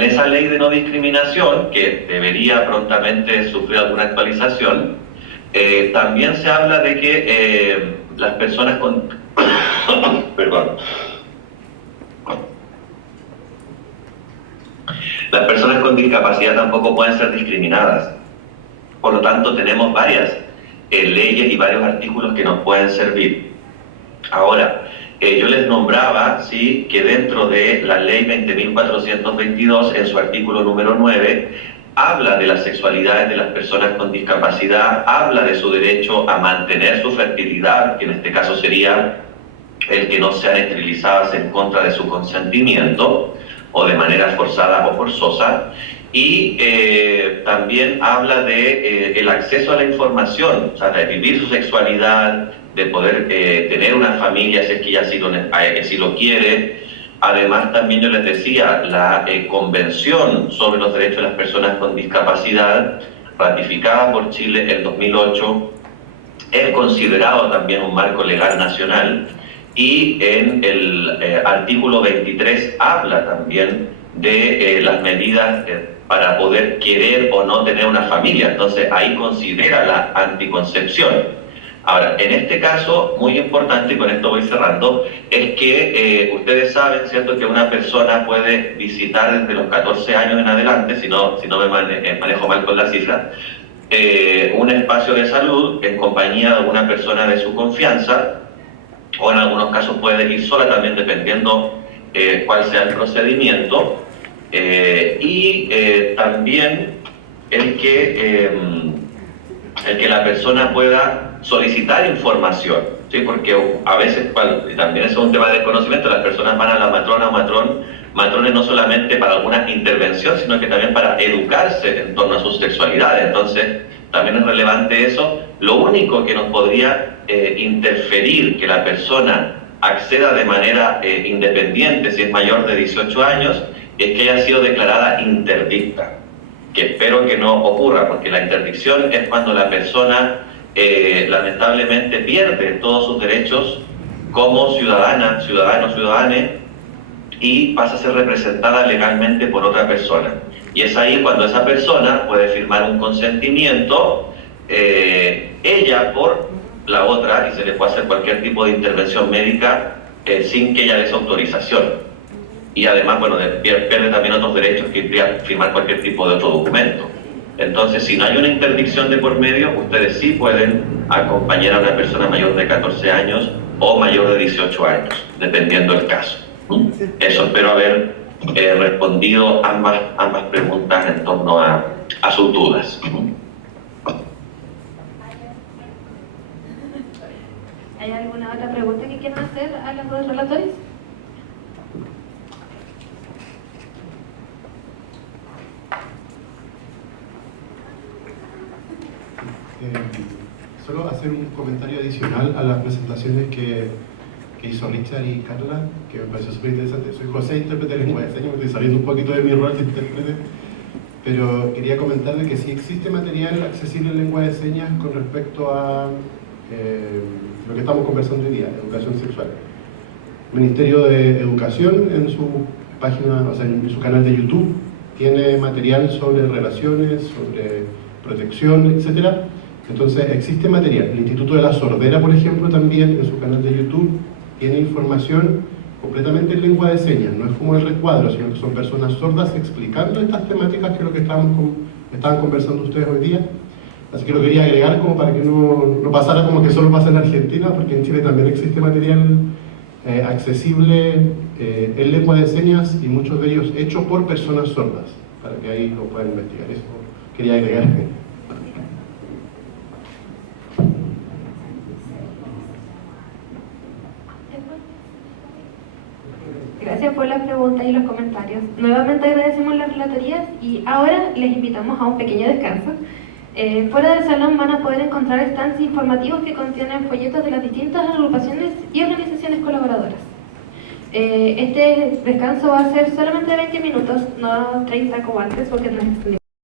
esa ley de no discriminación, que debería prontamente sufrir alguna actualización, también se habla de que las personas con perdón, las personas con discapacidad tampoco pueden ser discriminadas. Por lo tanto, tenemos varias leyes y varios artículos que nos pueden servir. Ahora, yo les nombraba, ¿sí?, que dentro de la ley 20.422, en su artículo número 9, habla de las sexualidades de las personas con discapacidad, habla de su derecho a mantener su fertilidad, que en este caso sería el que no sean esterilizadas en contra de su consentimiento, o de manera forzada o forzosa, y también habla de el acceso a la información, o sea, de vivir su sexualidad, de poder tener una familia si es que ella sí lo quiere. Además, también yo les decía, la Convención sobre los Derechos de las Personas con Discapacidad, ratificada por Chile en 2008, es considerado también un marco legal nacional. Y en el artículo 23 habla también de las medidas para poder querer o no tener una familia. Entonces ahí considera la anticoncepción. Ahora, en este caso, muy importante, y con esto voy cerrando, es que ustedes saben, ¿cierto?, que una persona puede visitar desde los 14 años en adelante, si no me manejo mal con la cifra, un espacio de salud en compañía de alguna persona de su confianza, o en algunos casos puede ir sola también, dependiendo cuál sea el procedimiento, y también el que la persona pueda solicitar información, ¿sí? Porque a veces, y también es un tema de conocimiento, las personas van a la matrona o matrones no solamente para alguna intervención, sino que también para educarse en torno a sus sexualidades. Entonces también es relevante eso. Lo único que nos podría interferir que la persona acceda de manera independiente, si es mayor de 18 años, es que haya sido declarada interdicta, que espero que no ocurra, porque la interdicción es cuando la persona lamentablemente pierde todos sus derechos como ciudadano, ciudadane, y pasa a ser representada legalmente por otra persona. Y es ahí cuando esa persona puede firmar un consentimiento, ella por la otra, y se le puede hacer cualquier tipo de intervención médica sin que ella dé esa autorización. Y además, bueno, pierde también otros derechos que implica firmar cualquier tipo de otro documento. Entonces, si no hay una interdicción de por medio, ustedes sí pueden acompañar a una persona mayor de 14 años o mayor de 18 años, dependiendo del caso. Eso, espero haber respondido ambas preguntas en torno a sus dudas. ¿Hay alguna otra pregunta que quieran hacer a los dos relatores? hacer un comentario adicional a las presentaciones que hizo Richard y Carla, que me pareció súper interesante. Soy José, intérprete de lengua de señas, me estoy saliendo un poquito de mi rol de intérprete, pero quería comentarle que sí existe material accesible en lengua de señas con respecto a lo que estamos conversando hoy día, educación sexual. El Ministerio de Educación en su página, o sea, en su canal de YouTube, tiene material sobre relaciones, sobre protección, etc. Entonces existe material. El Instituto de la Sordera, por ejemplo, también en su canal de YouTube tiene información completamente en lengua de señas. No es como el recuadro, sino que son personas sordas explicando estas temáticas, que es lo que estaban conversando ustedes hoy día. Así que lo quería agregar como para que no pasara como que solo pasa en Argentina, porque en Chile también existe material accesible en lengua de señas, y muchos de ellos hechos por personas sordas, para que ahí lo puedan investigar. Eso quería agregar. Gracias por las preguntas y los comentarios. Nuevamente agradecemos las relatorías y ahora les invitamos a un pequeño descanso. Fuera del salón van a poder encontrar stands informativos que contienen folletos de las distintas agrupaciones y organizaciones colaboradoras. Este descanso va a ser solamente de 20 minutos, no 30 como antes, porque nos extendimos.